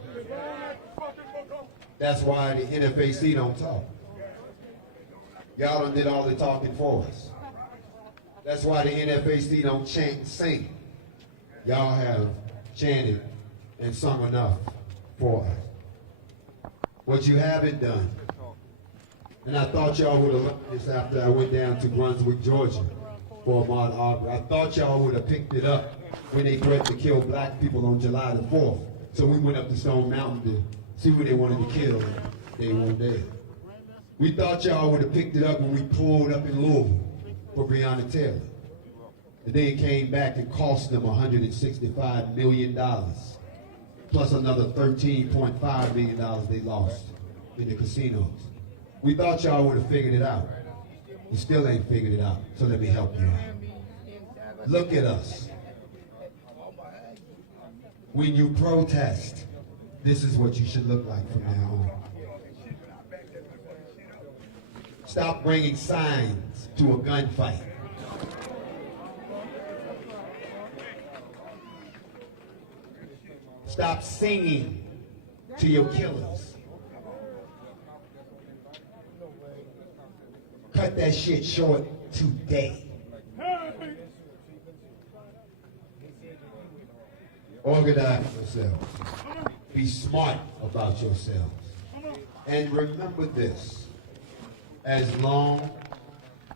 That's why the NFAC don't talk. Y'all done did all the talking for us. That's why the NFAC don't chant and sing. Y'all have chanted and sung enough for us. What you haven't done, and I thought y'all would have learned this after I went down to Brunswick, Georgia for Ahmaud Arbery. I thought y'all would have picked it up when they threatened to kill black people on July the 4th. So we went up to Stone Mountain to see who they wanted to kill, and they weren't there. We thought y'all would have picked it up when we pulled up in Louisville for Breonna Taylor. And then it came back and cost them $165 million, plus another $13.5 million they lost in the casinos. We thought y'all would have figured it out. You still ain't figured it out, so let me help you out. Look at us. When you protest, this is what you should look like from now on. Stop bringing signs to a gunfight. Stop singing to your killers. Cut that shit short today. Organize yourselves. Be smart about yourselves. And remember this. As long,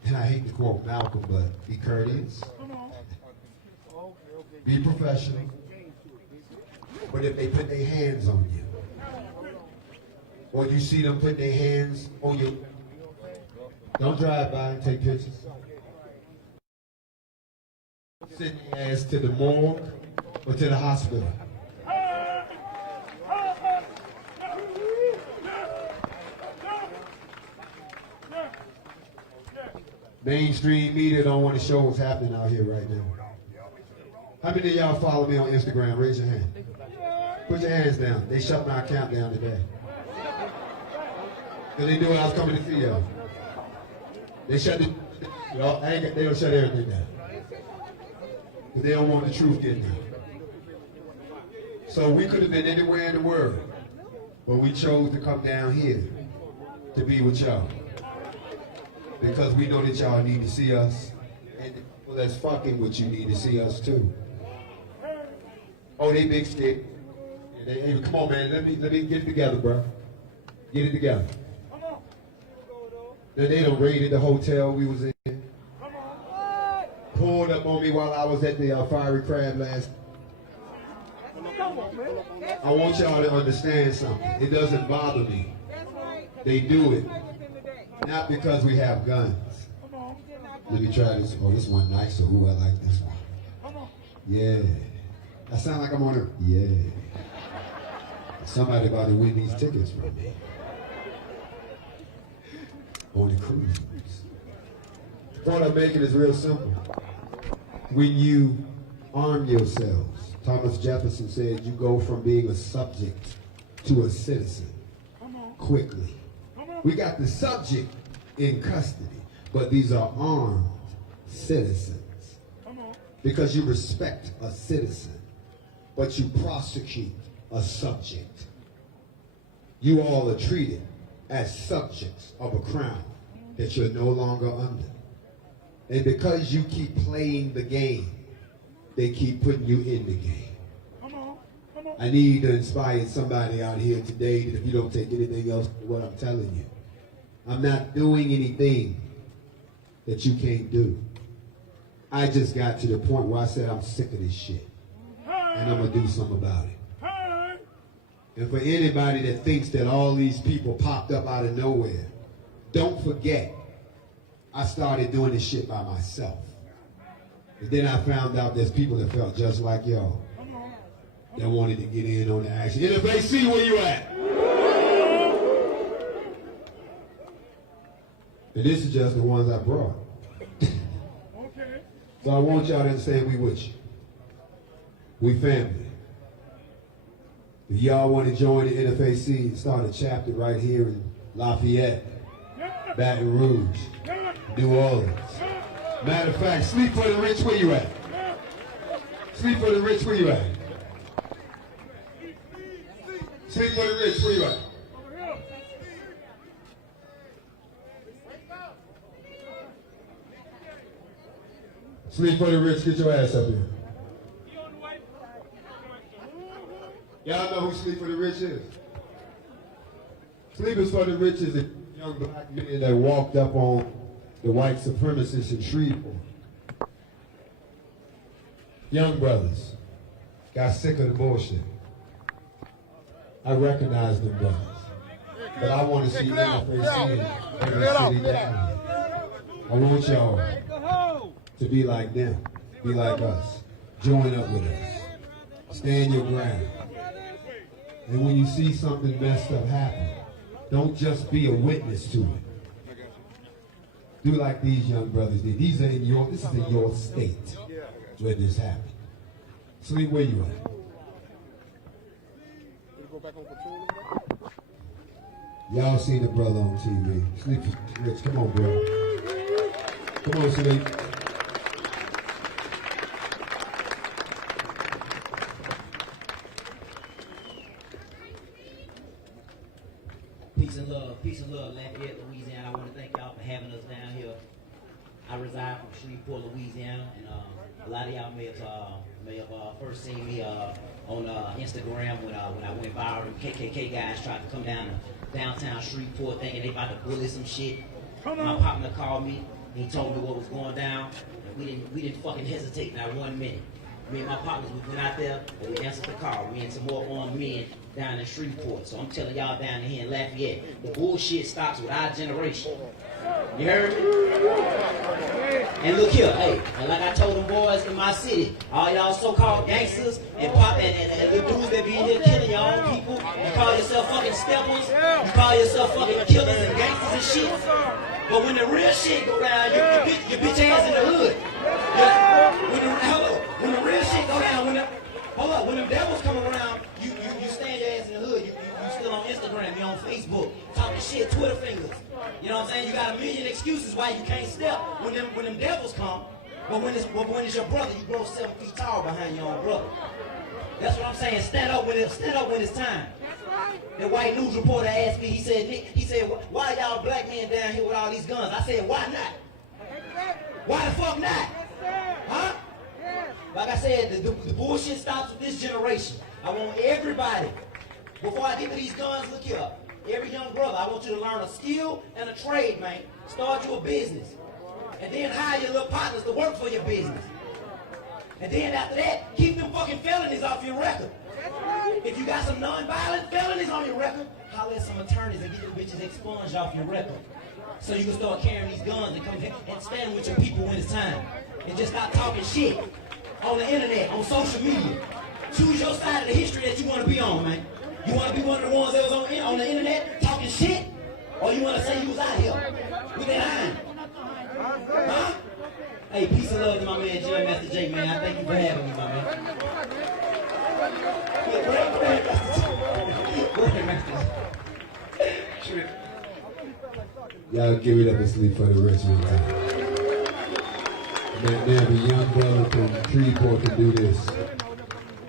and I hate to quote Malcolm, but be courteous. Be professional. But if they put their hands on you, or you see them put their hands on you, don't drive by and take pictures. Send your ass to the morgue or to the hospital. Mainstream media don't want to show what's happening out here right now. How many of y'all follow me on Instagram? Raise your hand. Put your hands down. They shut my account down today. Because they knew I was coming to see y'all. They shut the, they don't shut everything down. Because they don't want the truth getting out. So we could have been anywhere in the world, but we chose to come down here to be with y'all. Because we know that y'all need to see us, and well, that's fucking what you need to see us too. Oh, they big stick. Hey, come on, man. Let me get it together, bro. Get it together. Then they done raided the hotel we was in. Pulled up on me while I was at the Fiery Crab last. I want y'all to understand something. It doesn't bother me. They do it. Not because we have guns. Let me try this. Oh, this one nicer. Ooh, I like this one. Yeah. I sound like I'm on a... Yeah. Somebody about to win these tickets from me. On the cruise. What I'm making is real simple. When you arm yourselves, Thomas Jefferson said you go from being a subject to a citizen quickly. We got the subject in custody, but these are armed citizens. Because you respect a citizen, but you prosecute a subject. You all are treated as subjects of a crown that you're no longer under. And because you keep playing the game, they keep putting you in the game. I need to inspire somebody out here today that if you don't take anything else from what I'm telling you, I'm not doing anything that you can't do. I just got to the point where I said I'm sick of this shit. And I'm going to do something about it. And for anybody that thinks that all these people popped up out of nowhere, don't forget, I started doing this shit by myself. And then I found out there's people that felt just like y'all that wanted to get in on the action. NFAC, where you at? And this is just the ones I brought. So I want y'all to understand we with you. We family. If y'all want to join the NFAC and start a chapter right here in Lafayette, Baton Rouge, New Orleans. Matter of fact, Sleep for the Rich, where you at? Sleep for the Rich, where you at? Sleep for the Rich, where you at? Sleep for the rich, get your ass up here. Y'all know who Sleep for the Rich is? Sleepers for the Rich is a young black man that walked up on the white supremacists in Shreveport. Young brothers got sick of the bullshit. I recognize them brothers, but I want to see NFAC in every city down here. I want y'all to be like them, be like us, join up with us, stand your ground. And when you see something messed up happen, don't just be a witness to it. Do like these young brothers did. This is in your state where this happened. Sleep, where you at? Y'all seen the brother on TV. Sleep, Rich, come on, bro. Come on, Sleep. Peace and love, Lafayette, Louisiana. I want to thank y'all for having us down here. I reside from Shreveport, Louisiana, and a lot of y'all may have first seen me on Instagram when I went viral. The KKK guys tried to come down to downtown Shreveport thinking they about to bully some shit. My partner called me. He told me what was going down. And we didn't fucking hesitate not 1 minute. Me and my partners, we went out there and we answered the call. We and some more armed men down in Shreveport. So I'm telling y'all down here in Lafayette, the bullshit stops with our generation. You heard me? And look here, hey, and like I told them boys in my city, all y'all so-called gangsters and pop and the dudes that be in here killing your own people, you call yourself fucking steppers, you call yourself fucking killers and gangsters and shit. But when the real shit go down, your bitch ass in the hood. When the real shit go down, when them devils come around, you stand your ass in the hood. You still on Instagram, you on Facebook, talking shit, Twitter fingers. You know what I'm saying? You got a million excuses why you can't step when them devils come. But when it's your brother, you grow 7 feet tall behind your own brother. That's what I'm saying. Stand up when it's time. The white news reporter asked me, he said, why y'all black men down here with all these guns? I said, why not? Why the fuck not? Huh? Like I said, the bullshit stops with this generation. I want everybody, before I give you these guns, look here. Every young brother, I want you to learn a skill and a trade, man. Start your business. And then hire your little partners to work for your business. And then after that, keep them fucking felonies off your record. If you got some non-violent felonies on your record, holler at some attorneys and get them bitches expunged off your record. So you can start carrying these guns and come here and stand with your people when it's time. And just stop talking shit on the internet, on social media. Choose your side of the history that you want to be on, man. You want to be one of the ones that was on the internet talking shit? Or you want to say you was out here with that iron? Huh? Hey, peace and love to my man, Jim Master J, man. I thank you for having me, my man. Go ahead, Master. Y'all give it up and sleep for the rich one time. Man, if a young brother from Shreveport can do this,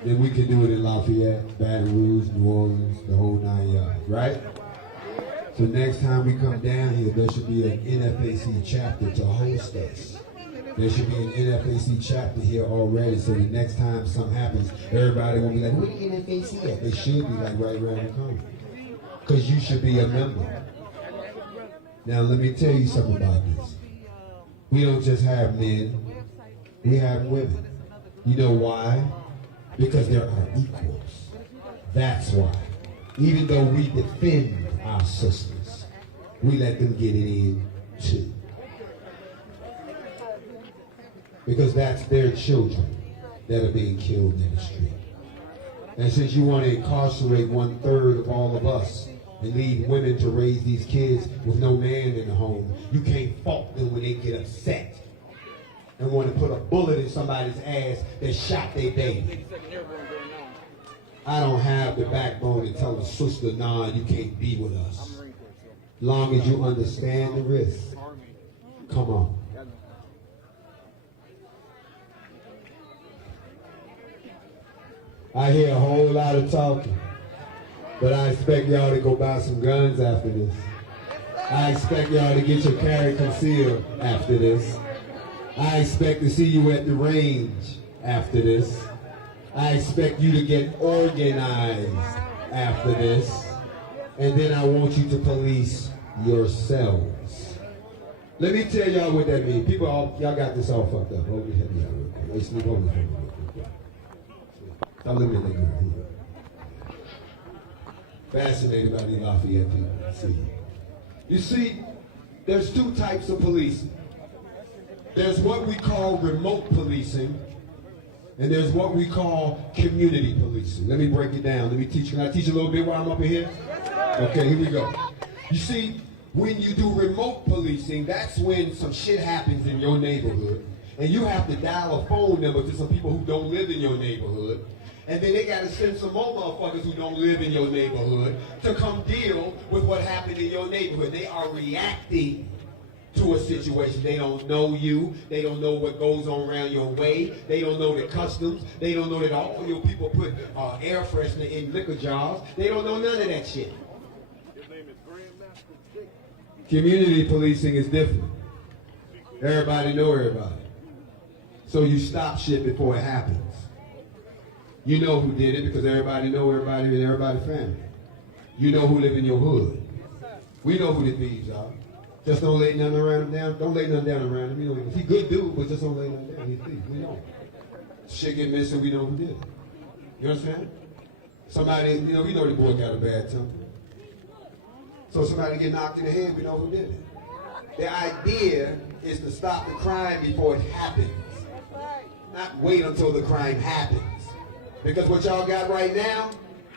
then we can do it in Lafayette, Baton Rouge, New Orleans, the whole 9 yards, right? So next time we come down here, there should be an NFAC chapter to host us. There should be an NFAC chapter here already, so the next time something happens, everybody won't be like, where the NFAC at? They should be like right around the corner. Because you should be a member. Now let me tell you something about this. We don't just have men, we have women. You know why? Because there are equals. That's why. Even though we defend our sisters, we let them get it in too. Because that's their children that are being killed in the street. And since you want to incarcerate 1/3 of all of us and leave women to raise these kids with no man in the home, you can't fault them when they get upset and want to put a bullet in somebody's ass that shot their baby. I don't have the backbone to tell a sister, nah, you can't be with us. Long as you understand the risk. Come on. I hear a whole lot of talking, but I expect y'all to go buy some guns after this. I expect y'all to get your carry concealed after this. I expect to see you at the range after this. I expect you to get organized after this. And then I want you to police yourselves. Let me tell y'all what that means. People, y'all got this all fucked up. Hold me heavy out real quick. Let's sleep on me. Stop looking at that girl. Fascinated by these Lafayette people. See. You see, there's two types of policing. There's what we call remote policing, and there's what we call community policing. Let me break it down. Let me teach you. Can I teach a little bit while I'm up in here? Okay, here we go. You see, when you do remote policing, that's when some shit happens in your neighborhood, and you have to dial a phone number to some people who don't live in your neighborhood, and then they got to send some more motherfuckers who don't live in your neighborhood to come deal with what happened in your neighborhood. They are reacting to a situation. They don't know you. They don't know what goes on around your way. They don't know the customs. They don't know that all your people put air freshener in liquor jars. They don't know none of that shit. Community policing is different. Everybody know everybody. So you stop shit before it happens. You know who did it because everybody know everybody in everybody's family. You know who live in your hood. We know who the thieves are. Just don't lay nothing around him down. Don't lay nothing down around him. You know, he good dude, but just don't lay nothing down. He's a thief. We know. Shit get missing, we know who did it. You understand? Somebody, you know, we know the boy got a bad temper. So somebody get knocked in the head, we know who did it. The idea is to stop the crime before it happens. Not wait until the crime happens. Because what y'all got right now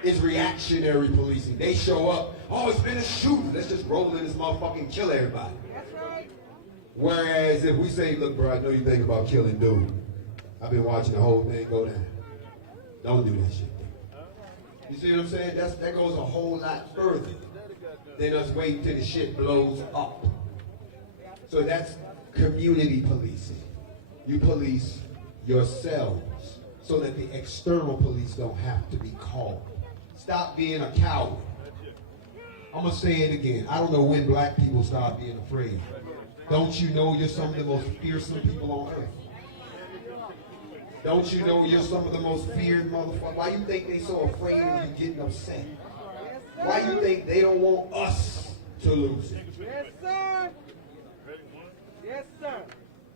is reactionary policing. They show up, oh, it's been a shooting. Let's just roll in this motherfucker and kill everybody. That's right. Whereas if we say, look, bro, I know you think about killing dude. I've been watching the whole thing go down. Don't do that shit. You see what I'm saying? That goes a whole lot further than us waiting till the shit blows up. So that's community policing. You police yourselves so that the external police don't have to be called. Stop being a coward. I'm going to say it again. I don't know when black people start being afraid. Don't you know you're some of the most fearsome people on earth? Don't you know you're some of the most feared motherfuckers? Why you think they so afraid of you getting upset? Why you think they don't want us to lose it? Yes, sir. Yes, sir.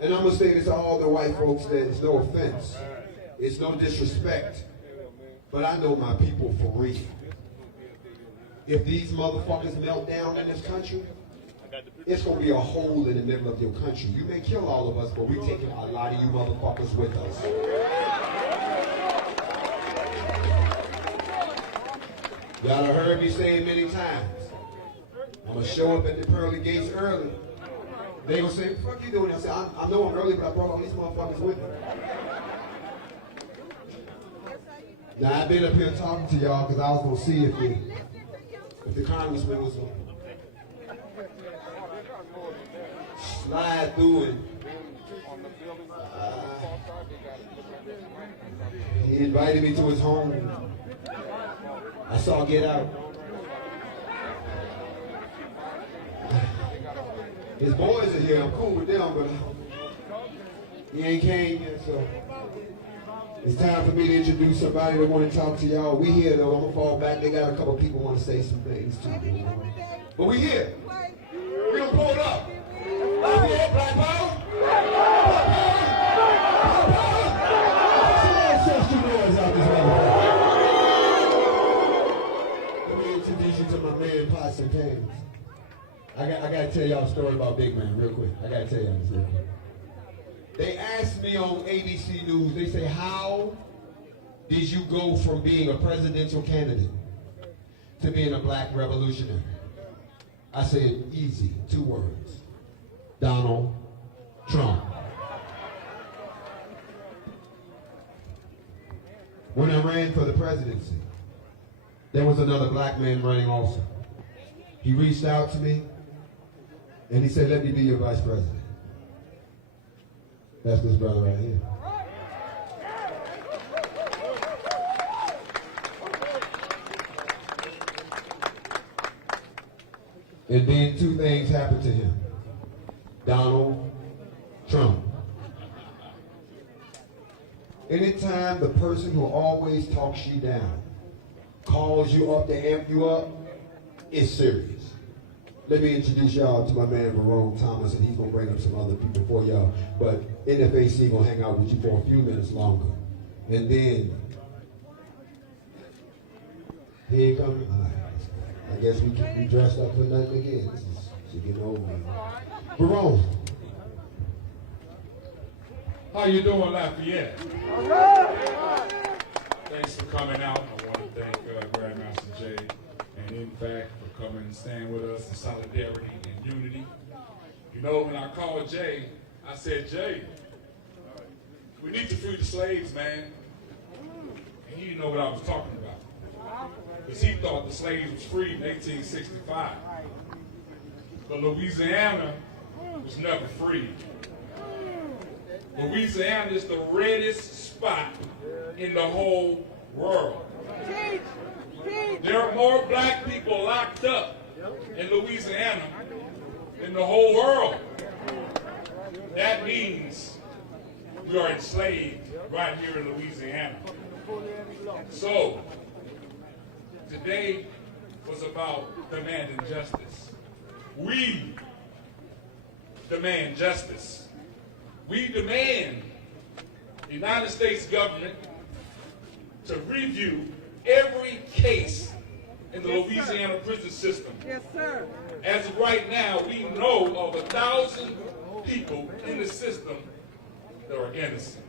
And I'm going to say this to all the white folks that it's no offense. It's no disrespect. But I know my people for real. If these motherfuckers melt down in this country, it's going to be a hole in the middle of your country. You may kill all of us, but we're taking a lot of you motherfuckers with us. Y'all have heard me say it many times. I'm going to show up at the pearly gates early. They going to say, what the fuck you doing? I say, I know I'm early, but I brought all these motherfuckers with me. Now, I've been up here talking to y'all because I was going to see if the congressman was going to slide through and he invited me to his home. I saw Get Out. His boys are here. I'm cool with them, but he ain't came yet, so it's time for me to introduce somebody that want to talk to y'all. We here, though. I'm going to fall back. They got a couple people want to say some things, too. But we here. We're going to pull it up. Lafayette, Black Power. Black Power. Black Power. Let me introduce you to my man, Pots and Pans. I got to tell y'all a story about Big Man real quick. I got to tell y'all this real quick. They asked me on ABC News, they say, how did you go from being a presidential candidate to being a black revolutionary? I said, easy, 2 words. Donald Trump. When I ran for the presidency, there was another black man running also. He reached out to me, and he said, let me be your vice president. That's this brother right here. And then 2 things happened to him. Donald Trump Anytime the person who always talks you down calls you up to amp you up, it's serious. Let me introduce y'all to my man, Marone Thomas, and he's going to bring up some other people for y'all. But NFAC going to hang out with you for a few minutes longer. And then, here he comes. I guess we can be dressed up for nothing again. This is getting old, man. Marone. How you doing, Lafayette? Thanks for coming out. I want to thank Grandmaster Jay and NFAC for coming and staying with us in solidarity and unity. You know, when I called Jay, I said, Jay, we need to free the slaves, man. And he didn't know what I was talking about. Because he thought the slaves was freed in 1865. But Louisiana was never freed. Louisiana is the reddest spot in the whole world. There are more black people locked up in Louisiana than the whole world. That means we are enslaved right here in Louisiana. So, today was about demanding justice. We demand justice. We demand the United States government to review every case in the Louisiana prison system. Yes, sir. As of right now, we know of 1,000 people in the system that are innocent.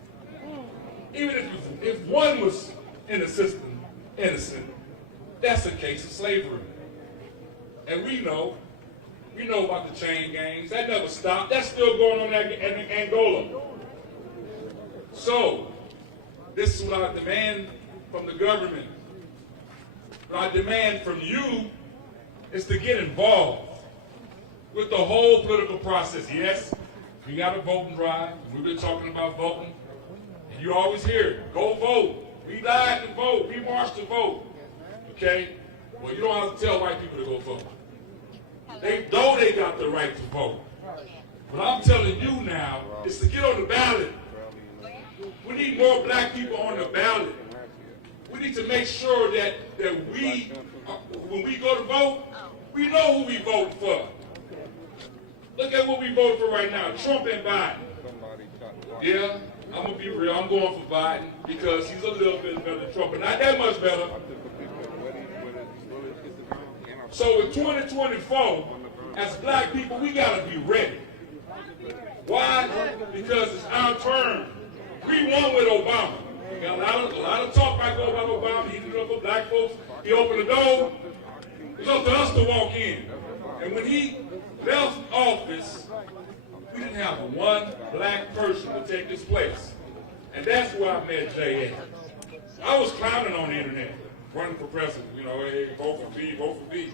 Even if one was in the system innocent, that's a case of slavery. And we know about the chain gangs. That never stopped. That's still going on in Angola. So, this is what I demand from the government. What I demand from you is to get involved with the whole political process. Yes, we got a voting drive. We've been talking about voting. And you always hear it. Go vote. We died to vote. We marched to vote. Okay? Well, you don't have to tell white people to go vote. They know they got the right to vote. What I'm telling you now is to get on the ballot. We need more black people on the ballot. We need to make sure that we, when we go to vote, we know who we vote for. Look at what we voted for right now, Trump and Biden. Yeah, I'm going to be real. I'm going for Biden because he's a little bit better than Trump, but not that much better. So in 2024, as black people, we got to be ready. Why? Because it's our turn. We won with Obama. We got a lot of talk back about Obama. He did it for black folks. He opened the door. It's up to us to walk in. And when he left office, we didn't have one black person to take his place. And that's where I met Jay at. I was clowning on the internet, running for president. You know, hey, vote for me, vote for me.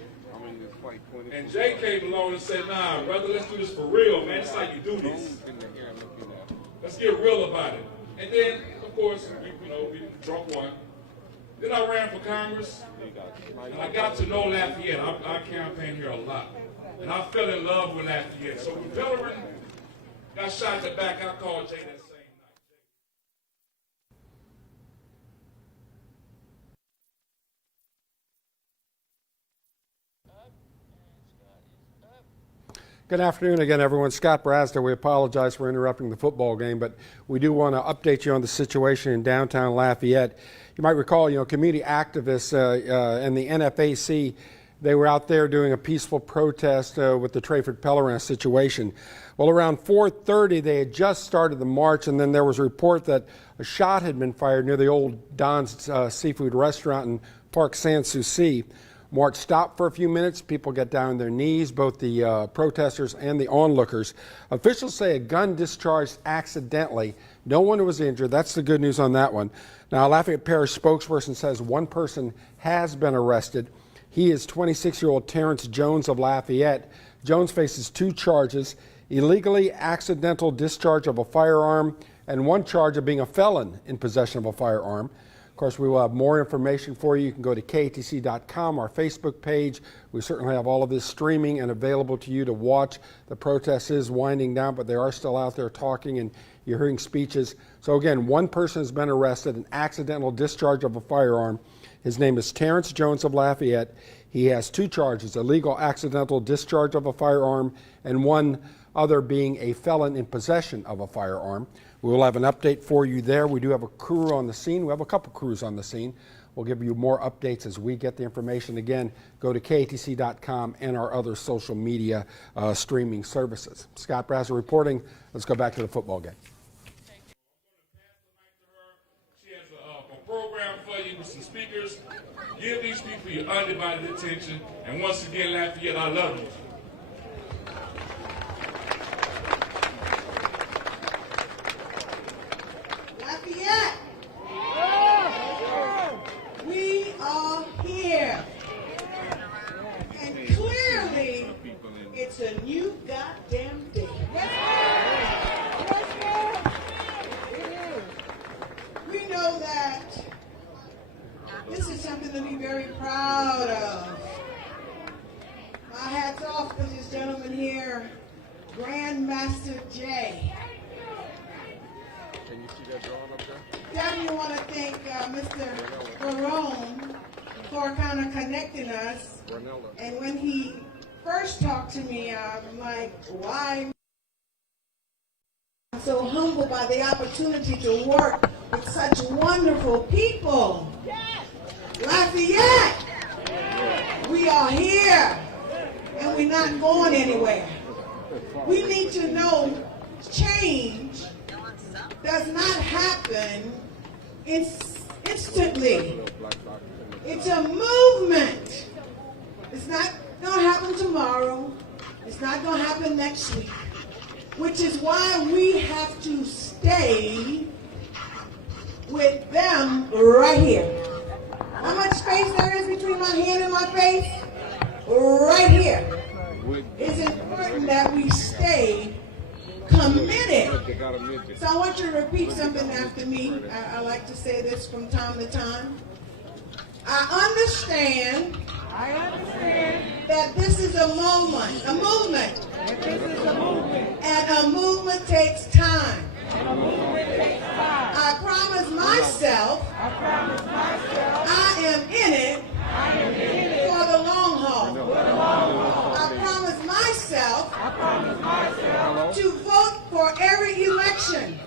And Jay came along and said, nah, brother, let's do this for real, man. It's like you do this. Let's get real about it. And then, of course, Trump won. Then I ran for Congress, and I got to know Lafayette. I campaigned here a lot. And I fell in love with Lafayette. So when Bellerin got shot in the back, I called Jay that same night. Good afternoon again, everyone. Scott Brasder. We apologize for interrupting the football game, but we do want to update you on the situation in downtown Lafayette. You might recall, community activists and the NFAC, they were out there doing a peaceful protest with the Trayford Pellerin situation. Well, around 4:30, they had just started the march, and then there was a report that a shot had been fired near the old Don's Seafood Restaurant in Park Sans Souci. March stopped for a few minutes. People get down on their knees, both the protesters and the onlookers. Officials say a gun discharged accidentally. No one was injured. That's the good news on that one. Now, a Lafayette Parish spokesperson says one person has been arrested. He is 26-year-old Terrence Jones of Lafayette. Jones faces 2 charges: illegally accidental discharge of a firearm and 1 charge of being a felon in possession of a firearm. Of course, we will have more information for you. You can go to KATC.com, our Facebook page. We certainly have all of this streaming and available to you to watch. The protest is winding down, but they are still out there talking, and You're hearing speeches. So again, one person has been arrested, an accidental discharge of a firearm. His name is Terrence Jones of Lafayette. He has 2 charges, illegal accidental discharge of a firearm and one other being a felon in possession of a firearm. We will have an update for you there. We do have a crew on the scene. We have a couple crews on the scene. We'll give you more updates as we get the information. Again, go to KATC.com and our other social media streaming services. Scott Brasser reporting. Let's go back to the football game. She has a program for you with some speakers. Give these people your undivided attention. And once again, Lafayette, I love you. Lafayette! We are here. And clearly, it's a new goddamn day. We know that this is something to be very proud of. My hat's off to this gentleman here, Grandmaster J. Can you see that drawing up there? Definitely want to thank Mr. Barone for kind of connecting us. And when he first talked to me, I'm like, why? I'm so humbled by the opportunity to work with such wonderful people. Lafayette, we are here and we're not going anywhere. We need to know change does not happen instantly. It's a movement. It's not going to happen tomorrow. It's not going to happen next week. Which is why we have to stay with them right here. How much space there is between my hand and my face? Right here. It's important that we stay committed. So I want you to repeat something after me. I like to say this from time to time. I understand that this is a movement. And a movement takes time. I promise myself I am in it for the long haul. I promise myself to vote for every election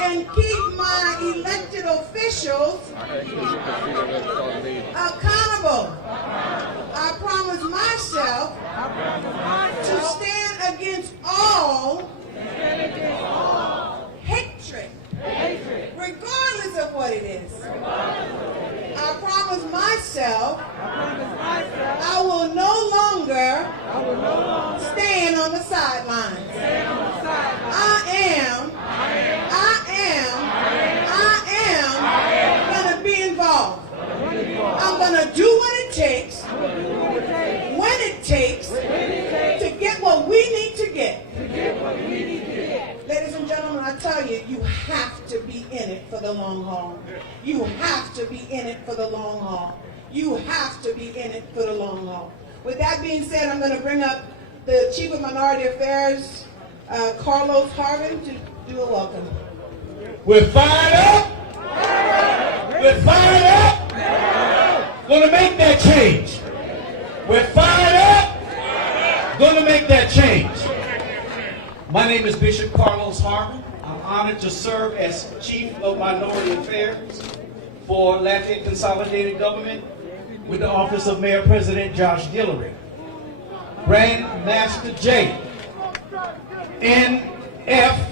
and keep my elected officials accountable. I promise myself to stand against all hatred, regardless of what it is. I promise myself I will no longer stand on the sidelines. I am going to be involved. I'm going to do what it takes, when it takes, to get what we need to get. Ladies and gentlemen, I tell you, you have to be in it for the long haul. You have to be in it for the long haul. You have to be in it for the long haul. With that being said, I'm going to bring up the Chief of Minority Affairs, Carlos Harvin, to do a welcome. We're fired up. We're fired up. Going to make that change. We're fired up. Going to make that change. My name is Bishop Carlos Harvin. I'm honored to serve as Chief of Minority Affairs for Lafayette Consolidated Government with the Office of Mayor President Josh Guillory. Grandmaster J, NFAC.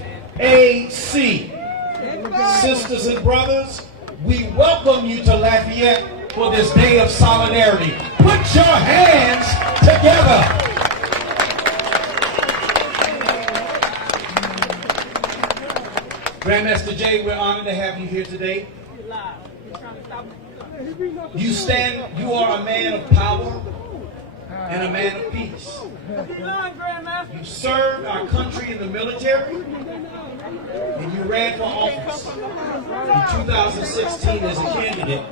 Sisters and brothers, we welcome you to Lafayette for this day of solidarity. Put your hands together. Grandmaster J, we're honored to have you here today. You are a man of power and a man of peace. You served our country in the military, and you ran for office in 2016 as a candidate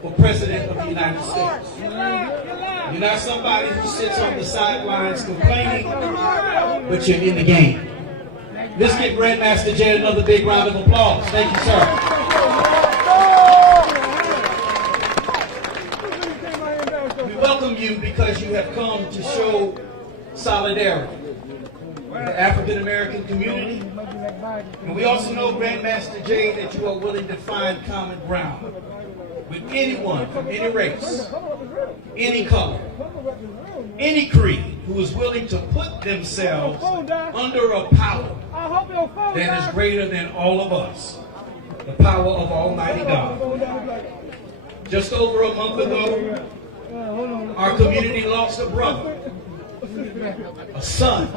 for President of the United States. You're not somebody who sits on the sidelines complaining, but you're in the game. Let's get Grandmaster Jay another big round of applause. Thank you, sir. We welcome you because you have come to show solidarity with the African American community. And we also know, Grandmaster Jay, that you are willing to find common ground with anyone from any race, any color, any creed, who is willing to put themselves under a power that is greater than all of us, the power of Almighty God. Just over a month ago, our community lost a brother, a son,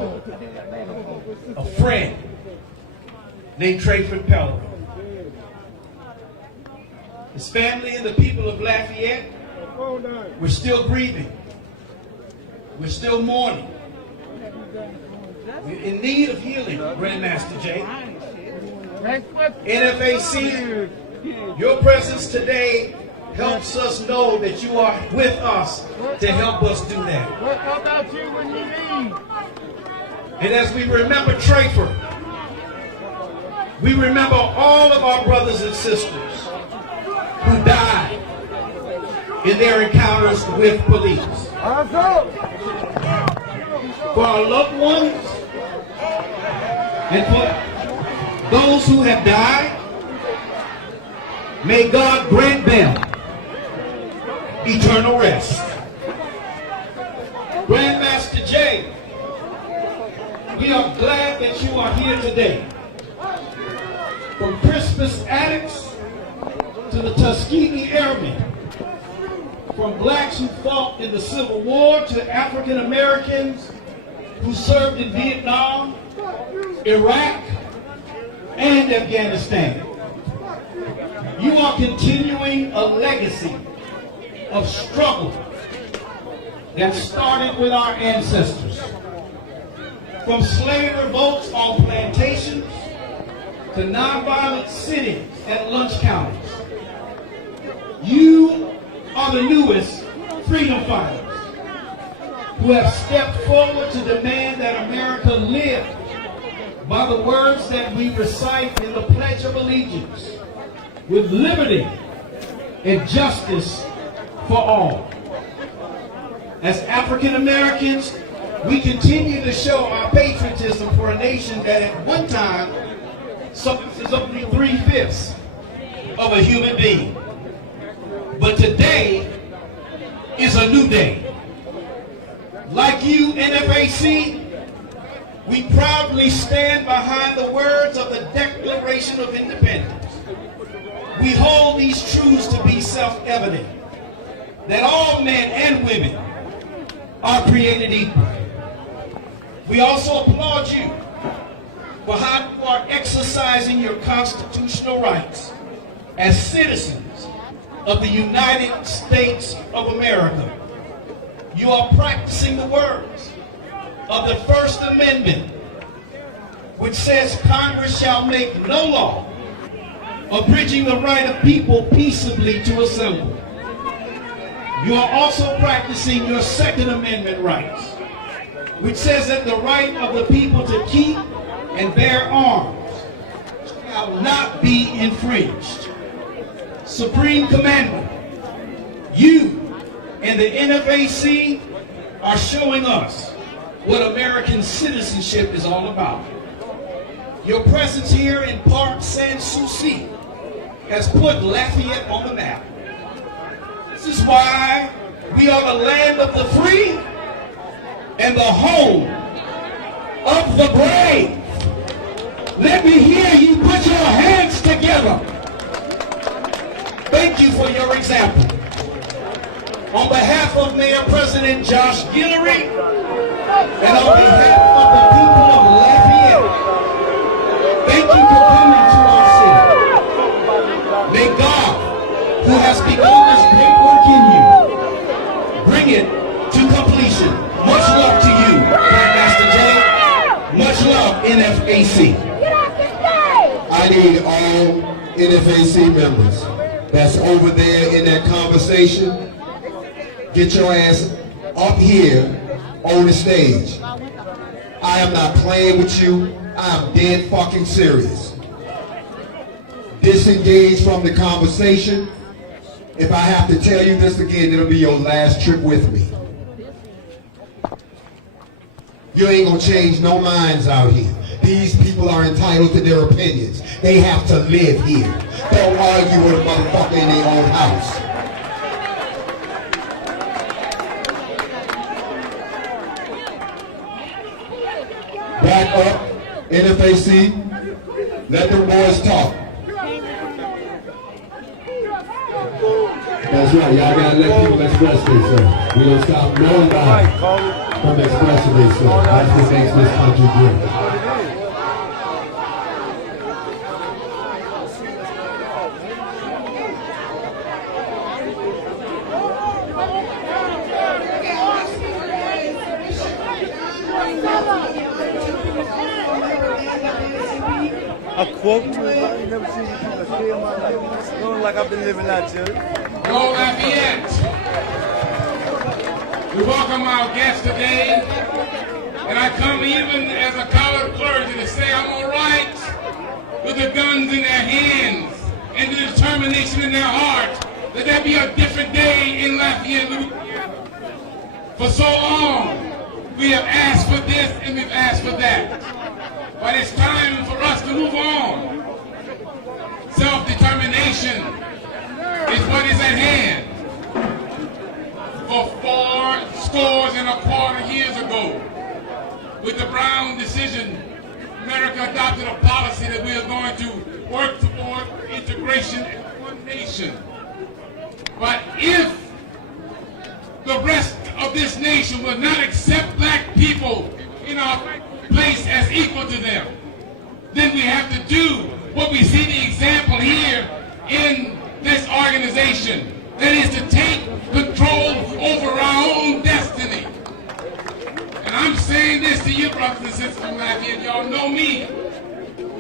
a friend named Trayford Pellerin. His family and the people of Lafayette, we're still grieving. We're still mourning. We're in need of healing, Grandmaster Jay. NFAC, your presence today helps us know that you are with us to help us do that. What about you when you leave? And as we remember Trayford, we remember all of our brothers and sisters who died in their encounters with police. For our loved ones and for those who have died, may God grant them eternal rest. Grandmaster Jay, we are glad that you are here today. From Christmas addicts to the Tuskegee Airmen, from blacks who fought in the Civil War to African Americans who served in Vietnam, Iraq, and Afghanistan. You are continuing a legacy of struggle that started with our ancestors. From slave revolts on plantations to nonviolent sittings at lunch counters. You are the newest freedom fighters who have stepped forward to demand that America live by the words that we recite in the Pledge of Allegiance, with liberty and justice for all. As African Americans, we continue to show our patriotism for a nation that at one time is only 3/5 of a human being. But today is a new day. Like you, NFAC, we proudly stand behind the words of the Declaration of Independence. We hold these truths to be self-evident, that all men and women are created equal. We also applaud you for how you are exercising your constitutional rights as citizens of the United States of America. You are practicing the words of the First Amendment, which says Congress shall make no law abridging the right of people peaceably to assemble. You are also practicing your Second Amendment rights, which says that the right of the people to keep and bear arms shall not be infringed. Supreme Commander, you and the NFAC are showing us what American citizenship is all about. Your presence here in Park Sans Souci has put Lafayette on the map. This is why we are the land of the free and the home of the brave. Let me hear you put your hands together. Thank you for your example. On behalf of Mayor President Josh Guillory and on behalf of the people of Lafayette, thank you for coming to our city. May God, who has begun this great work in you, bring it to completion. Much love to you, Master Jay. Much love, NFAC. I need all NFAC members that's over there in that conversation. Get your ass up here on the stage. I am not playing with you. I'm dead fucking serious. Disengage from the conversation. If I have to tell you this again, it'll be your last trip with me. You ain't gonna change no minds out here. These people are entitled to their opinions. They have to live here. Don't argue with a motherfucker in their own house. Back up, NFAC. Let them boys talk. That's right, y'all gotta let people express themselves. We don't stop nobody from expressing themselves. That's what makes this country great. A quote to it, I ain't never seen you a day in my life. Feeling like I've been living out here. Go Lafayette. We welcome our guests today. And I come even as a colored clergy to say I'm all right with the guns in their hands and the determination in their heart that there be a different day in Lafayette, Louisiana. For so long, we have asked for this and we've asked for that. But it's time for us to move on. Self-determination is what is at hand. For 425 years ago, with the Brown decision, America adopted a policy that we are going to work toward integration in one nation. But if the rest of this nation will not accept black people in our place as equal to them, then we have to do what we see the example here in this organization. That is to take control over our own destiny. And I'm saying this to you, brothers and sisters from Lafayette, y'all know me.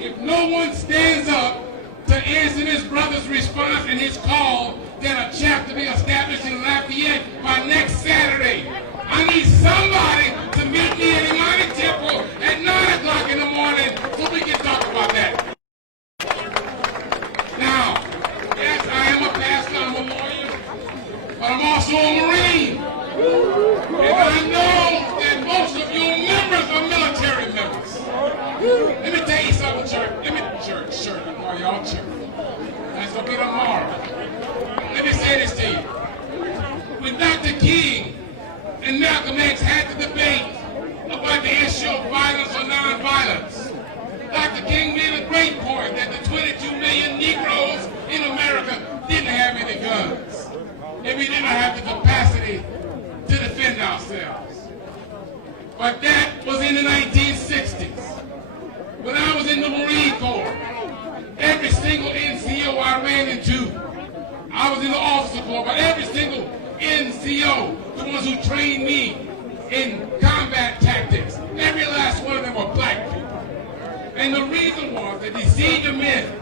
If no one stands up to answer this brother's response and his call that a chapter be established in Lafayette by next Saturday, I need somebody to meet me in Imani Temple at 9 o'clock in the morning so we can talk about that. Now, yes, I am a pastor, I'm a lawyer, but I'm also a Marine. And I know that most of you members are military members. Let me tell you something, church. I call y'all church. That's going to be tomorrow. Let me say this to you. When Dr. King and Malcolm X had the debate about the issue of violence or nonviolence, Dr. King made a great point that the 22 million Negroes in America didn't have any guns. And we didn't have the capacity to defend ourselves. But that was in the 1960s. When I was in the Marine Corps, every single NCO I ran into, I was in the officer corps, but every single NCO, the ones who trained me in combat tactics, every last one of them were black people. And the reason was that these senior men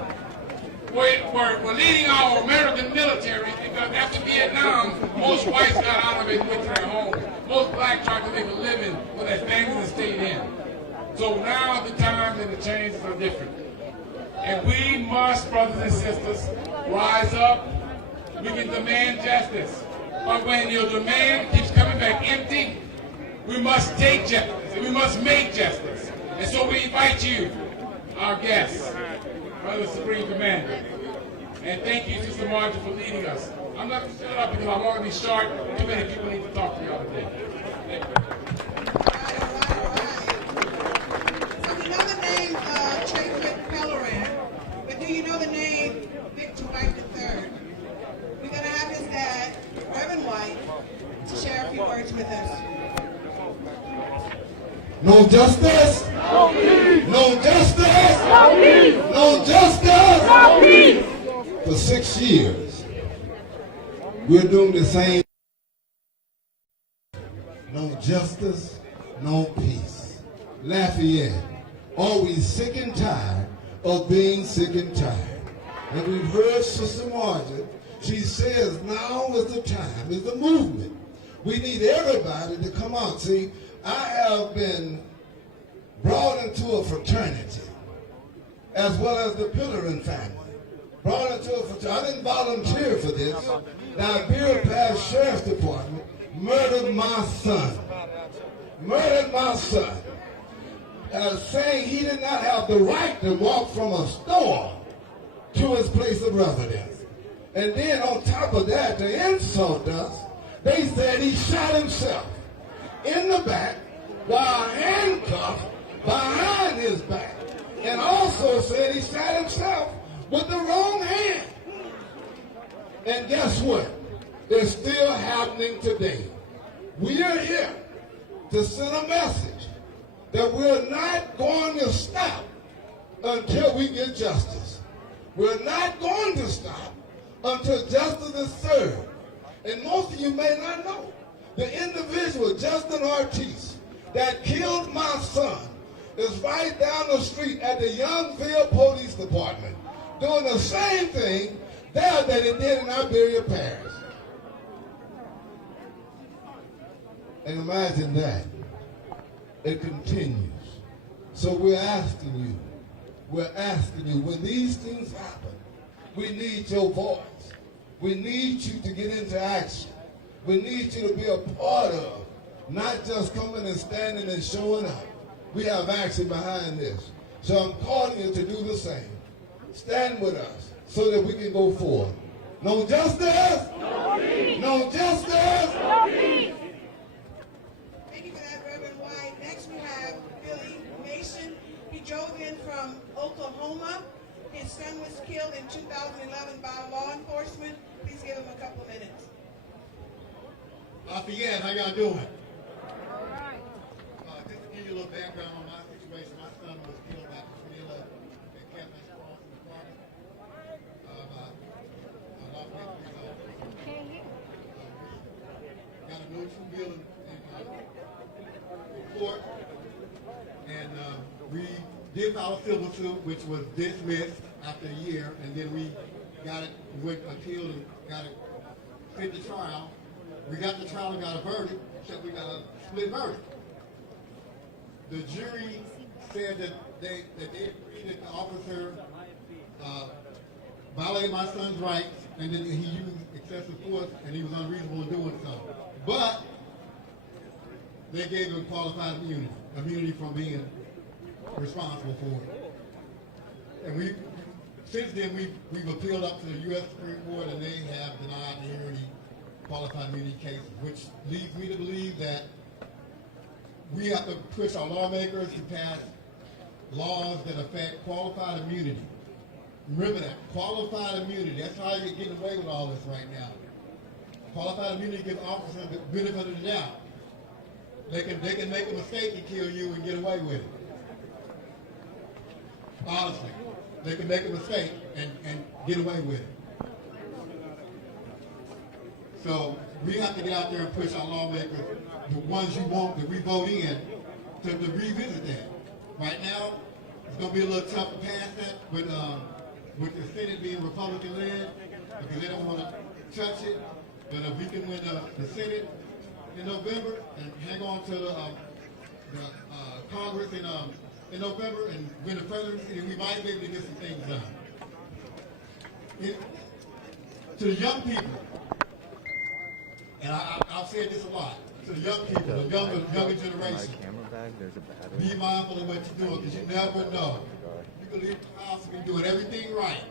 were leading our American military because after Vietnam, most whites got out of it and went to their homes. Most blacks tried to make a living with their families and stayed in. So now the times and the changes are different. And we must, brothers and sisters, rise up. We can demand justice. But when your demand keeps coming back empty, we must take justice and we must make justice. And so we invite you, our guests, Brother Supreme Commander. And thank you, Sister Marjorie, for leading us. I'm not going to shut up because I want to be short. Too many people need to talk to y'all today. Thank you. So we know the name Tracy Pellerin, but do you know the name Victor White III? We're going to have his dad, Reverend White, to share a few words with us. No justice. No peace. No justice. No peace. No justice. No peace. For 6 years, we're doing the same. No justice, no peace. Lafayette, are we sick and tired of being sick and tired? And we've heard Sister Marjorie, she says now is the time, is the movement. We need everybody to come out. See, I have been brought into a fraternity, as well as the Pillarin family. Brought into a fraternity. I didn't volunteer for this. Now, Beer Pass Sheriff's Department murdered my son. Murdered my son. Saying he did not have the right to walk from a store to his place of residence. And then on top of that, to insult us, they said he shot himself in the back while handcuffed behind his back. And also said he shot himself with the wrong hand. And guess what? It's still happening today. We are here to send a message that we're not going to stop until we get justice. We're not going to stop until justice is served. And most of you may not know, the individual, Justin Ortiz, that killed my son, is right down the street at the Youngville Police Department, doing the same thing there that he did in Iberia Parish. And imagine that. It continues. So we're asking you, when these things happen, we need your voice. We need you to get into action. We need you to be a part of, not just coming and standing and showing up. We have action behind this. So I'm calling you to do the same. Stand with us so that we can go forward. No justice? No peace. No justice? No peace. Thank you for that, Reverend White. Next we have Billy Mason. He drove in from Oklahoma. His son was killed in 2011 by law enforcement. Please give him a couple of minutes. Lafayette, how y'all doing? All right. Just to give you a little background on my situation, my son was killed back in 2011 at Captain Strong in the park. Got a neutral bill in court, and we did file a civil suit, which was dismissed after a year, and then we got it, went appealed and got it fit the trial. We got the trial and got a verdict, except we got a split verdict. The jury said that they agreed that the officer violated my son's rights, and then he used excessive force, and he was unreasonable in doing so. But they gave him qualified immunity from being responsible for it. And since then we've appealed up to the U.S. Supreme Court, and they have denied the immunity, qualified immunity cases, which leads me to believe that we have to push our lawmakers to pass laws that affect qualified immunity. Remember that, qualified immunity. That's how you're getting away with all this right now. Qualified immunity gives officers the benefit of the doubt. They can make a mistake and kill you and get away with it. Honestly, they can make a mistake and get away with it. So we have to get out there and push our lawmakers, the ones you want that we vote in, to revisit that. Right now, it's going to be a little tough to pass that with the Senate being Republican-led, because they don't want to touch it. But if we can win the Senate in November and hang on to the Congress in November and win the presidency, we might be able to get some things done. To the young people, and I've said this a lot, to the young people, the younger generation, be mindful of what you're doing, because you never know. You can leave the house and be doing everything right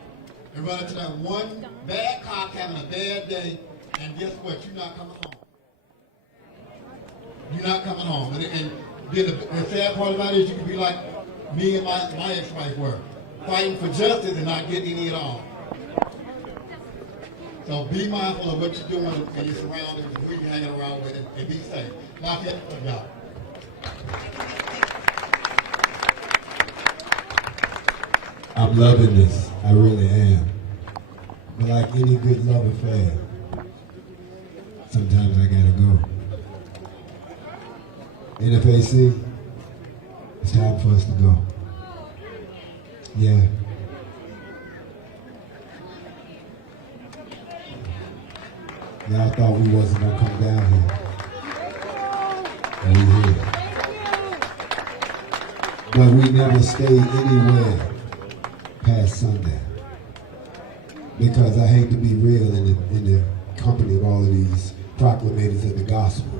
and run into that one bad cop having a bad day, and guess what? You're not coming home. You're not coming home. And then the sad part about it is you can be like me and my ex-wife were, fighting for justice and not getting any at all. So be mindful of what you're doing and your surroundings and who you're hanging around with, and be safe. Lafayette, y'all. I'm loving this. I really am. But like any good love affair, sometimes I gotta go. NFAC, it's time for us to go. Yeah. Y'all thought we wasn't gonna come down here. And we here. but we never stayed anywhere past sundown. Because I hate to be real in the company of all of these proclamators of the gospel.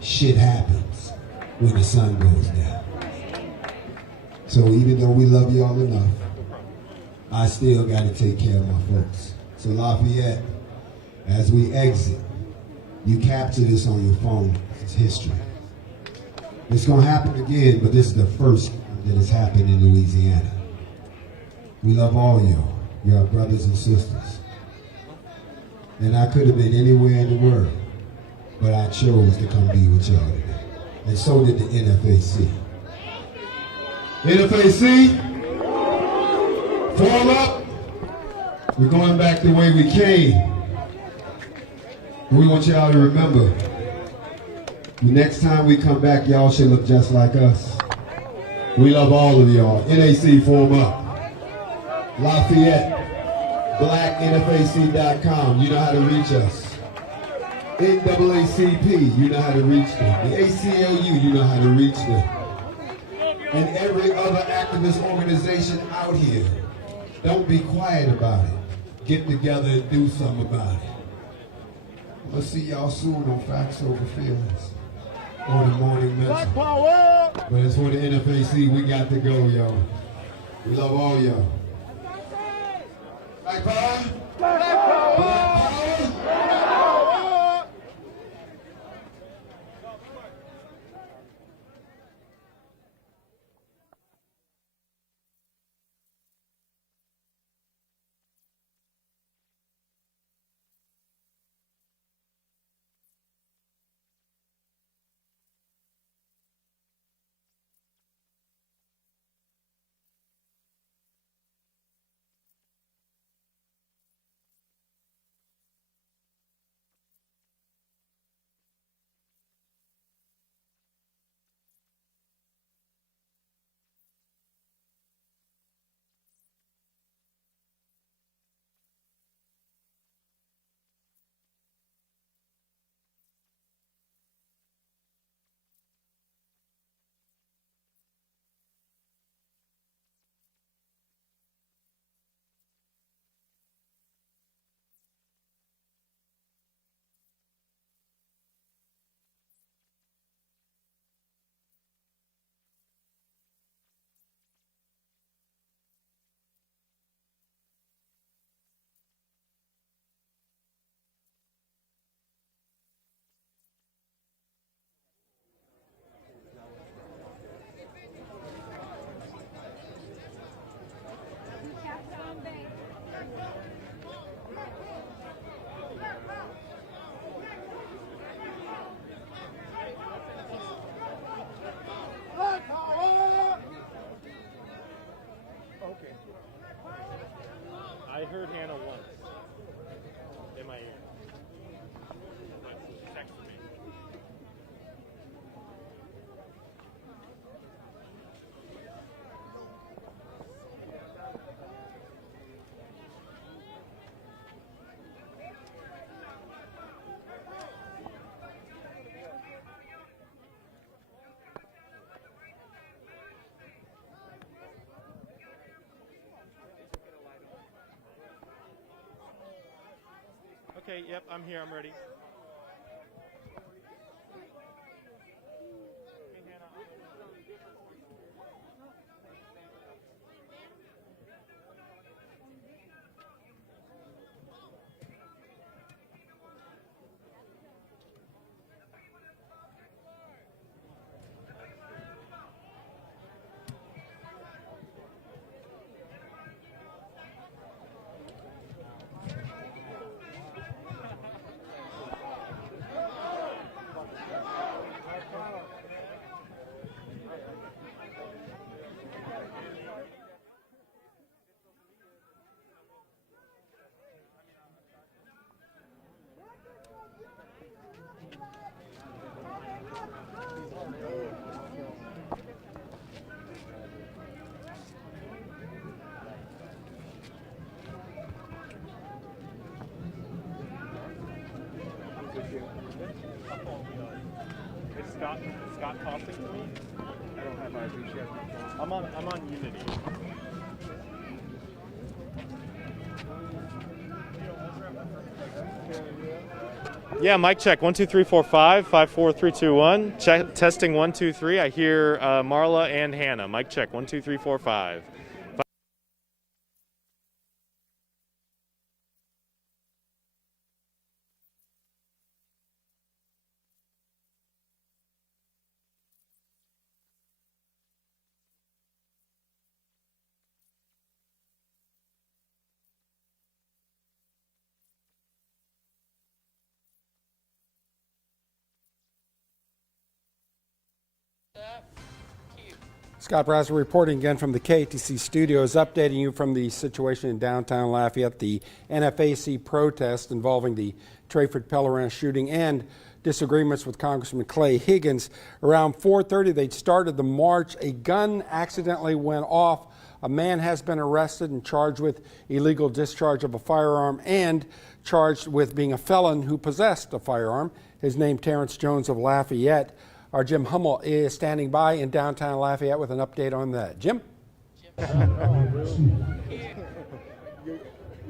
Shit happens when the sun goes down. So even though we love y'all enough, I still got to take care of my folks. So Lafayette, as we exit, you capture this on your phone. It's history. It's going to happen again, but this is the first that has happened in Louisiana. We love all y'all. You're our brothers and sisters. And I could have been anywhere in the world, but I chose to come be with y'all today. And so did the NFAC. NFAC, form up. We're going back the way we came. We want y'all to remember, the next time we come back, y'all should look just like us. We love all of y'all. NAC, form up. Lafayette, blacknfac.com, you know how to reach us. NAACP, you know how to reach them. The ACLU, you know how to reach them. And every other activist organization out here, don't be quiet about it. Get together and do something about it. We'll see y'all soon on Facts Over Feelings or the Morning Mental. But it's for the NFAC, we got to go, y'all. We love all y'all. Black power? Black power! Black power! I heard Hannah once in my ear. Text me. Okay, yep, I'm here, I'm ready. Is Scott talking to me? I don't have my I'm on Unity. Yeah, mic check 1 2 3 4 5 5 4 3 2 1. Check, testing 1 2 3. I hear Marla and Hannah. Mic check 1 2 3 4 5. Scott Brasser reporting again from the KATC studios, updating you from the situation in downtown Lafayette, the NFAC protest involving the Trayford Pellerin shooting and disagreements with Congressman Clay Higgins. Around 4:30, they'd started the march. A gun accidentally went off. A man has been arrested and charged with illegal discharge of a firearm and charged with being a felon who possessed a firearm. His name, Terrence Jones of Lafayette. Our Jim Hummel is standing by in downtown Lafayette with an update on that. Jim? You're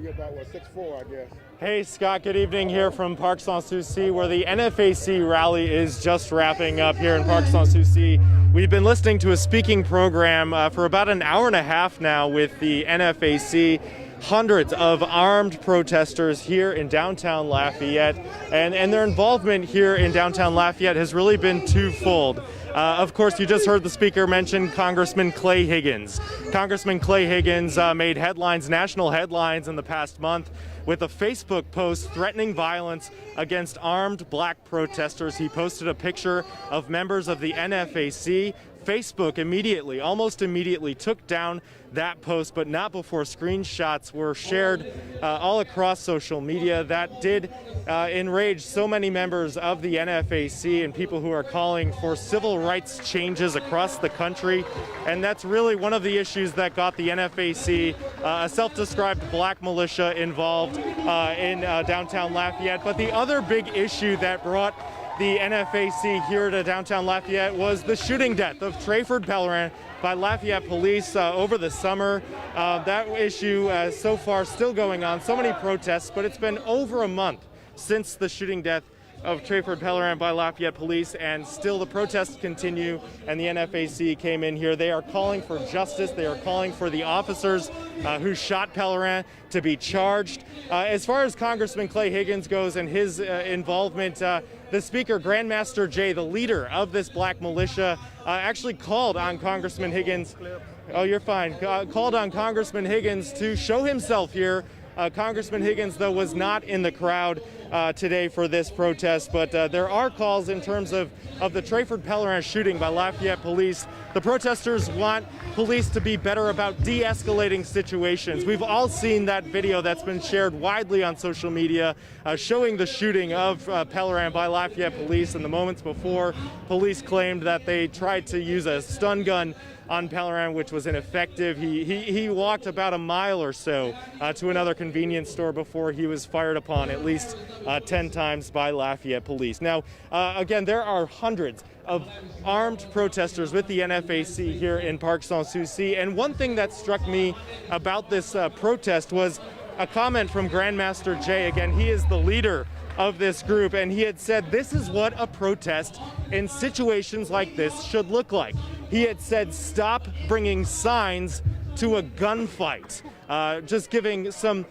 about, 6'4", I guess. Hey, Scott, good evening here from Parc Sans Souci, where the NFAC rally is just wrapping up here in Parc Sans Souci. We've been listening to a speaking program for about an hour and a half now with the NFAC. Hundreds of armed protesters here in downtown Lafayette, and their involvement here in downtown Lafayette has really been twofold. Of course, you just heard the speaker mention Congressman Clay Higgins. Congressman Clay Higgins made headlines, national headlines in the past month with a Facebook post threatening violence against armed black protesters. He posted a picture of members of the NFAC. Facebook immediately, almost immediately, took down that post, but not before screenshots were shared all across social media. That did enrage so many members of the NFAC and people who are calling for civil rights changes across the country. And that's really one of the issues that got the NFAC, a self-described black militia, involved in downtown Lafayette. But the other big issue that brought the NFAC here to downtown Lafayette was the shooting death of Trayford Pellerin by Lafayette police over the summer. That issue so far still going on. So many protests, but it's been over a month since the shooting death of Trayford Pellerin by Lafayette police, and still the protests continue, and the NFAC came in here. They are calling for justice. They are calling for the officers who shot Pellerin to be charged. As far as Congressman Clay Higgins goes and his involvement, the Speaker, Grandmaster Jay, the leader of this black militia, actually called on Congressman Higgins. Oh, you're fine. Called on Congressman Higgins to show himself here. Congressman Higgins, though, was not in the crowd today for this protest, but there are calls in terms of the Trayford Pellerin shooting by Lafayette police. The protesters want police to be better about de-escalating situations. We've all seen that video that's been shared widely on social media showing the shooting of Pellerin by Lafayette police, and the moments before, police claimed that they tried to use a stun gun on Pellerin, which was ineffective. He walked about a mile or so to another convenience store before he was fired upon at least 10 times by Lafayette police. Now, again, there are hundreds of armed protesters with the NFAC here in Parc Sans Souci, and one thing that struck me about this protest was a comment from Grandmaster Jay. Again, he is the leader of this group, and he had said this is what a protest in situations like this should look like. He had said, stop bringing signs to a gunfight, just giving some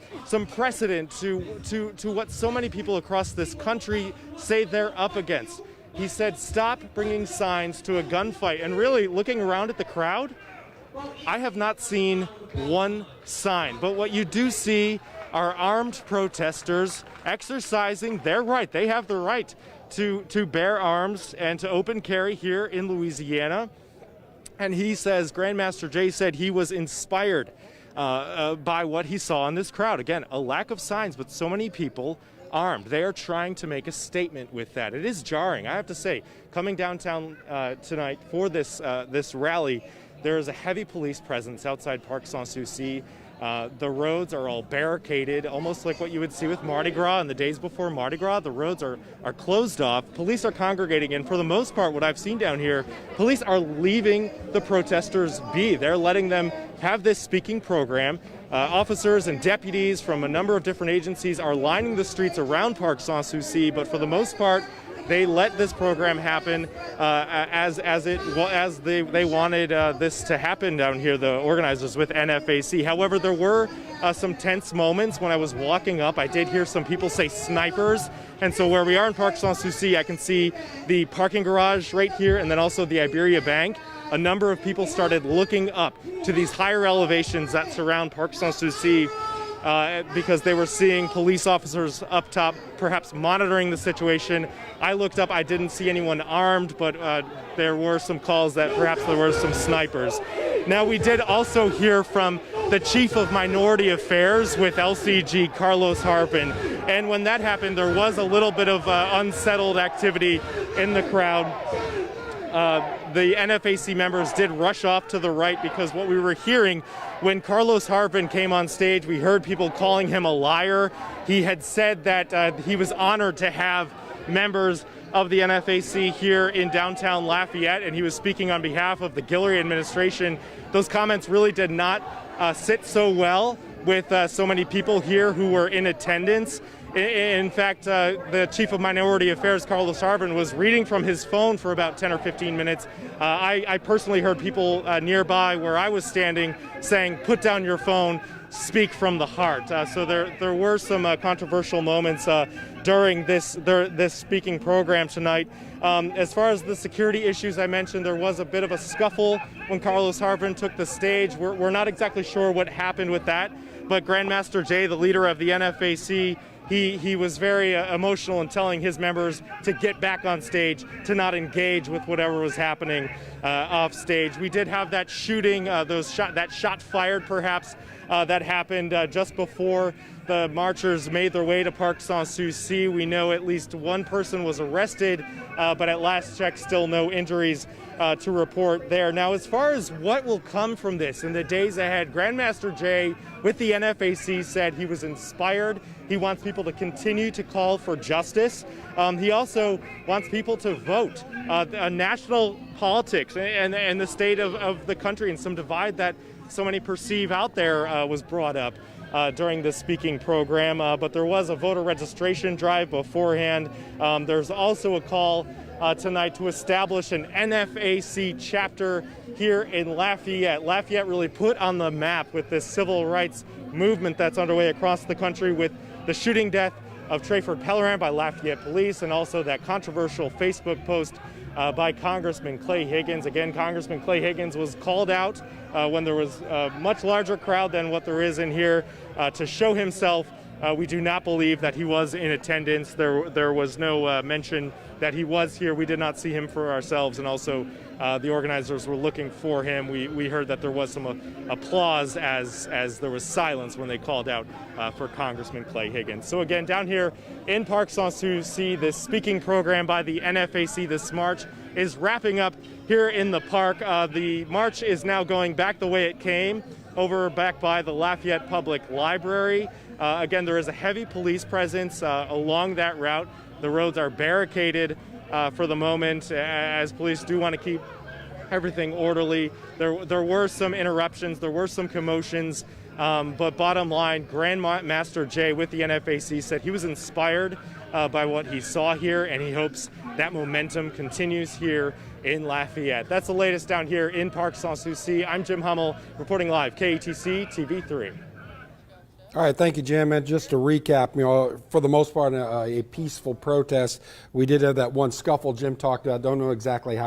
precedent to what so many people across this country say they're up against. He said, stop bringing signs to a gunfight. And really, looking around at the crowd, I have not seen one sign. But what you do see are armed protesters exercising their right. They have the right to bear arms and to open carry here in Louisiana. And he says, Grandmaster Jay said he was inspired by what he saw in this crowd. Again, a lack of signs, but so many people armed. They are trying to make a statement with that. It is jarring, I have to say. Coming downtown tonight for this rally, there is a heavy police presence outside Parc Sans Souci. The roads are all barricaded, almost like what you would see with Mardi Gras in the days before Mardi Gras. The roads are closed off. Police are congregating, and for the most part, what I've seen down here, police are leaving the protesters be. They're letting them have this speaking program. Officers and deputies from a number of different agencies are lining the streets around Parc Sans-Souci, but for the most part, they let this program happen as they wanted this to happen down here, the organizers with NFAC. However, there were some tense moments when I was walking up. I did hear some people say snipers, and so where we are in Parc Sans-Souci, I can see the parking garage right here and then also the Iberia Bank. A number of people started looking up to these higher elevations that surround Parc Sans-Souci because they were seeing police officers up top, perhaps monitoring the situation. I looked up, I didn't see anyone armed, but there were some calls that perhaps there were some snipers. Now, we did also hear from the Chief of Minority Affairs with LCG, Carlos Harpin, and when that happened, there was a little bit of unsettled activity in the crowd. The NFAC members did rush off to the right because what we were hearing when Carlos Harpin came on stage, we heard people calling him a liar. He had said that he was honored to have members of the NFAC here in downtown Lafayette, and he was speaking on behalf of the Guillory administration. Those comments really did not sit so well with so many people here who were in attendance. In fact, the Chief of Minority Affairs, Carlos Harpin, was reading from his phone for about 10 or 15 minutes. I personally heard people nearby where I was standing saying, "Put down your phone, speak from the heart." So there were some controversial moments during this speaking program tonight. As far as the security issues I mentioned, there was a bit of a scuffle when Carlos Harpin took the stage. We're not exactly sure what happened with that, but Grandmaster Jay, the leader of the NFAC, he was very emotional in telling his members to get back on stage, to not engage with whatever was happening off stage. We did have that shooting, that shot fired perhaps, that happened just before the marchers made their way to Parc Sans-Souci. We know at least one person was arrested, but at last check, still no injuries to report there. Now, as far as what will come from this in the days ahead, Grandmaster Jay with the NFAC said he was inspired. He wants people to continue to call for justice. He also wants people to vote. National politics and the state of the country and some divide that so many perceive out there was brought up during the speaking program. But there was a voter registration drive beforehand. There's also a call tonight to establish an NFAC chapter here in Lafayette. Lafayette really put on the map with this civil rights movement that's underway across the country with the shooting death of Trayford Pellerin by Lafayette police, and also that controversial Facebook post by Congressman Clay Higgins. Again, Congressman Clay Higgins was called out when there was a much larger crowd than what there is in here to show himself. We do not believe that he was in attendance. There was no mention that he was here. We did not see him for ourselves, and also the organizers were looking for him. We heard that there was some applause as there was silence when they called out for Congressman Clay Higgins. So again, down here in Parc Sans-Souci, this speaking program by the NFAC, this march, is wrapping up here in the park. The march is now going back the way it came, over back by the Lafayette Public Library. Again, there is a heavy police presence along that route. The roads are barricaded for the moment, as police do want to keep everything orderly. There were some interruptions, there were some commotions, but bottom line, Grandmaster Jay with the NFAC said he was inspired by what he saw here, and he hopes that momentum continues here in Lafayette. That's the latest down here in Parc Sans-Souci. I'm Jim Hummel, reporting live, KATC TV3. All right, thank you, Jim. And just to recap, for the most part, a peaceful protest. We did have that one scuffle Jim talked about. Don't know exactly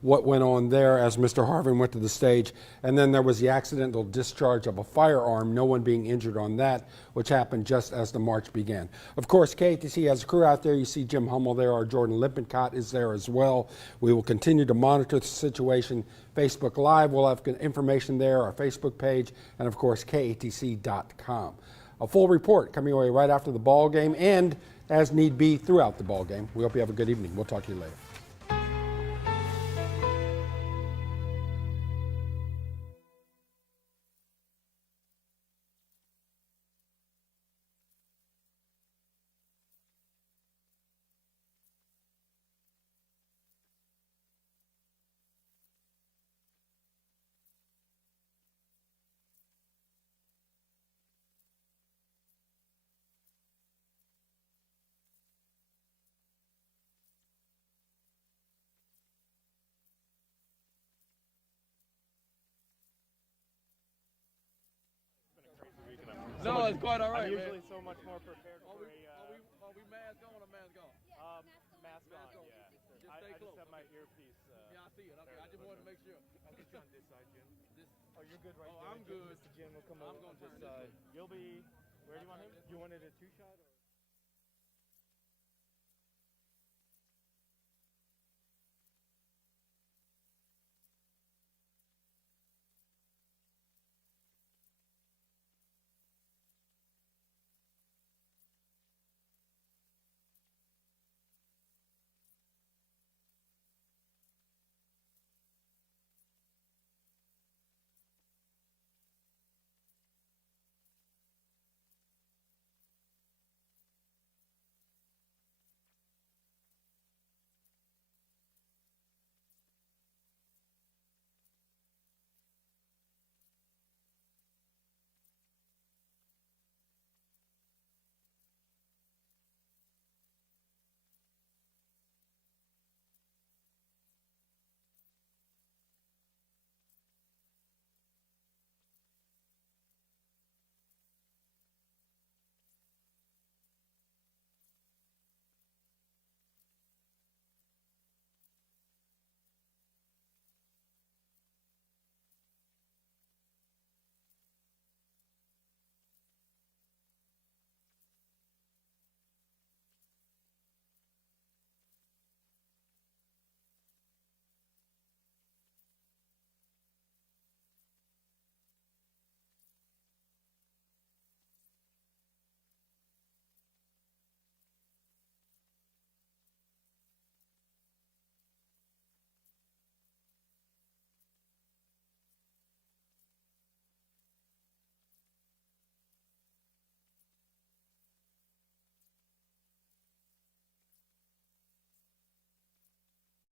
what went on there as Mr. Harvin went to the stage. And then there was the accidental discharge of a firearm, no one being injured on that, which happened just as the march began. Of course, KATC has a crew out there. You see Jim Hummel there. Our Jordan Lippincott is there as well. We will continue to monitor the situation. Facebook Live, we'll have information there, our Facebook page, and of course, KATC.com. A full report coming your way right after the ball game and as need be throughout the ball game. We hope you have a good evening. We'll talk to you later. No, it's quite all right, I'm man. usually so much more prepared for Are we mask on or mask off? mask on, yeah. Just I stay just close. have my earpiece. Yeah, I see it. Okay, I just wanted to make sure. I'll get you on this side, Jim. Oh, you're good right Oh, there. I'm good. Mr. Jim will come I'm over gonna on this turn this side. way. You'll be, where do you want him? You wanted a two-shot? Or?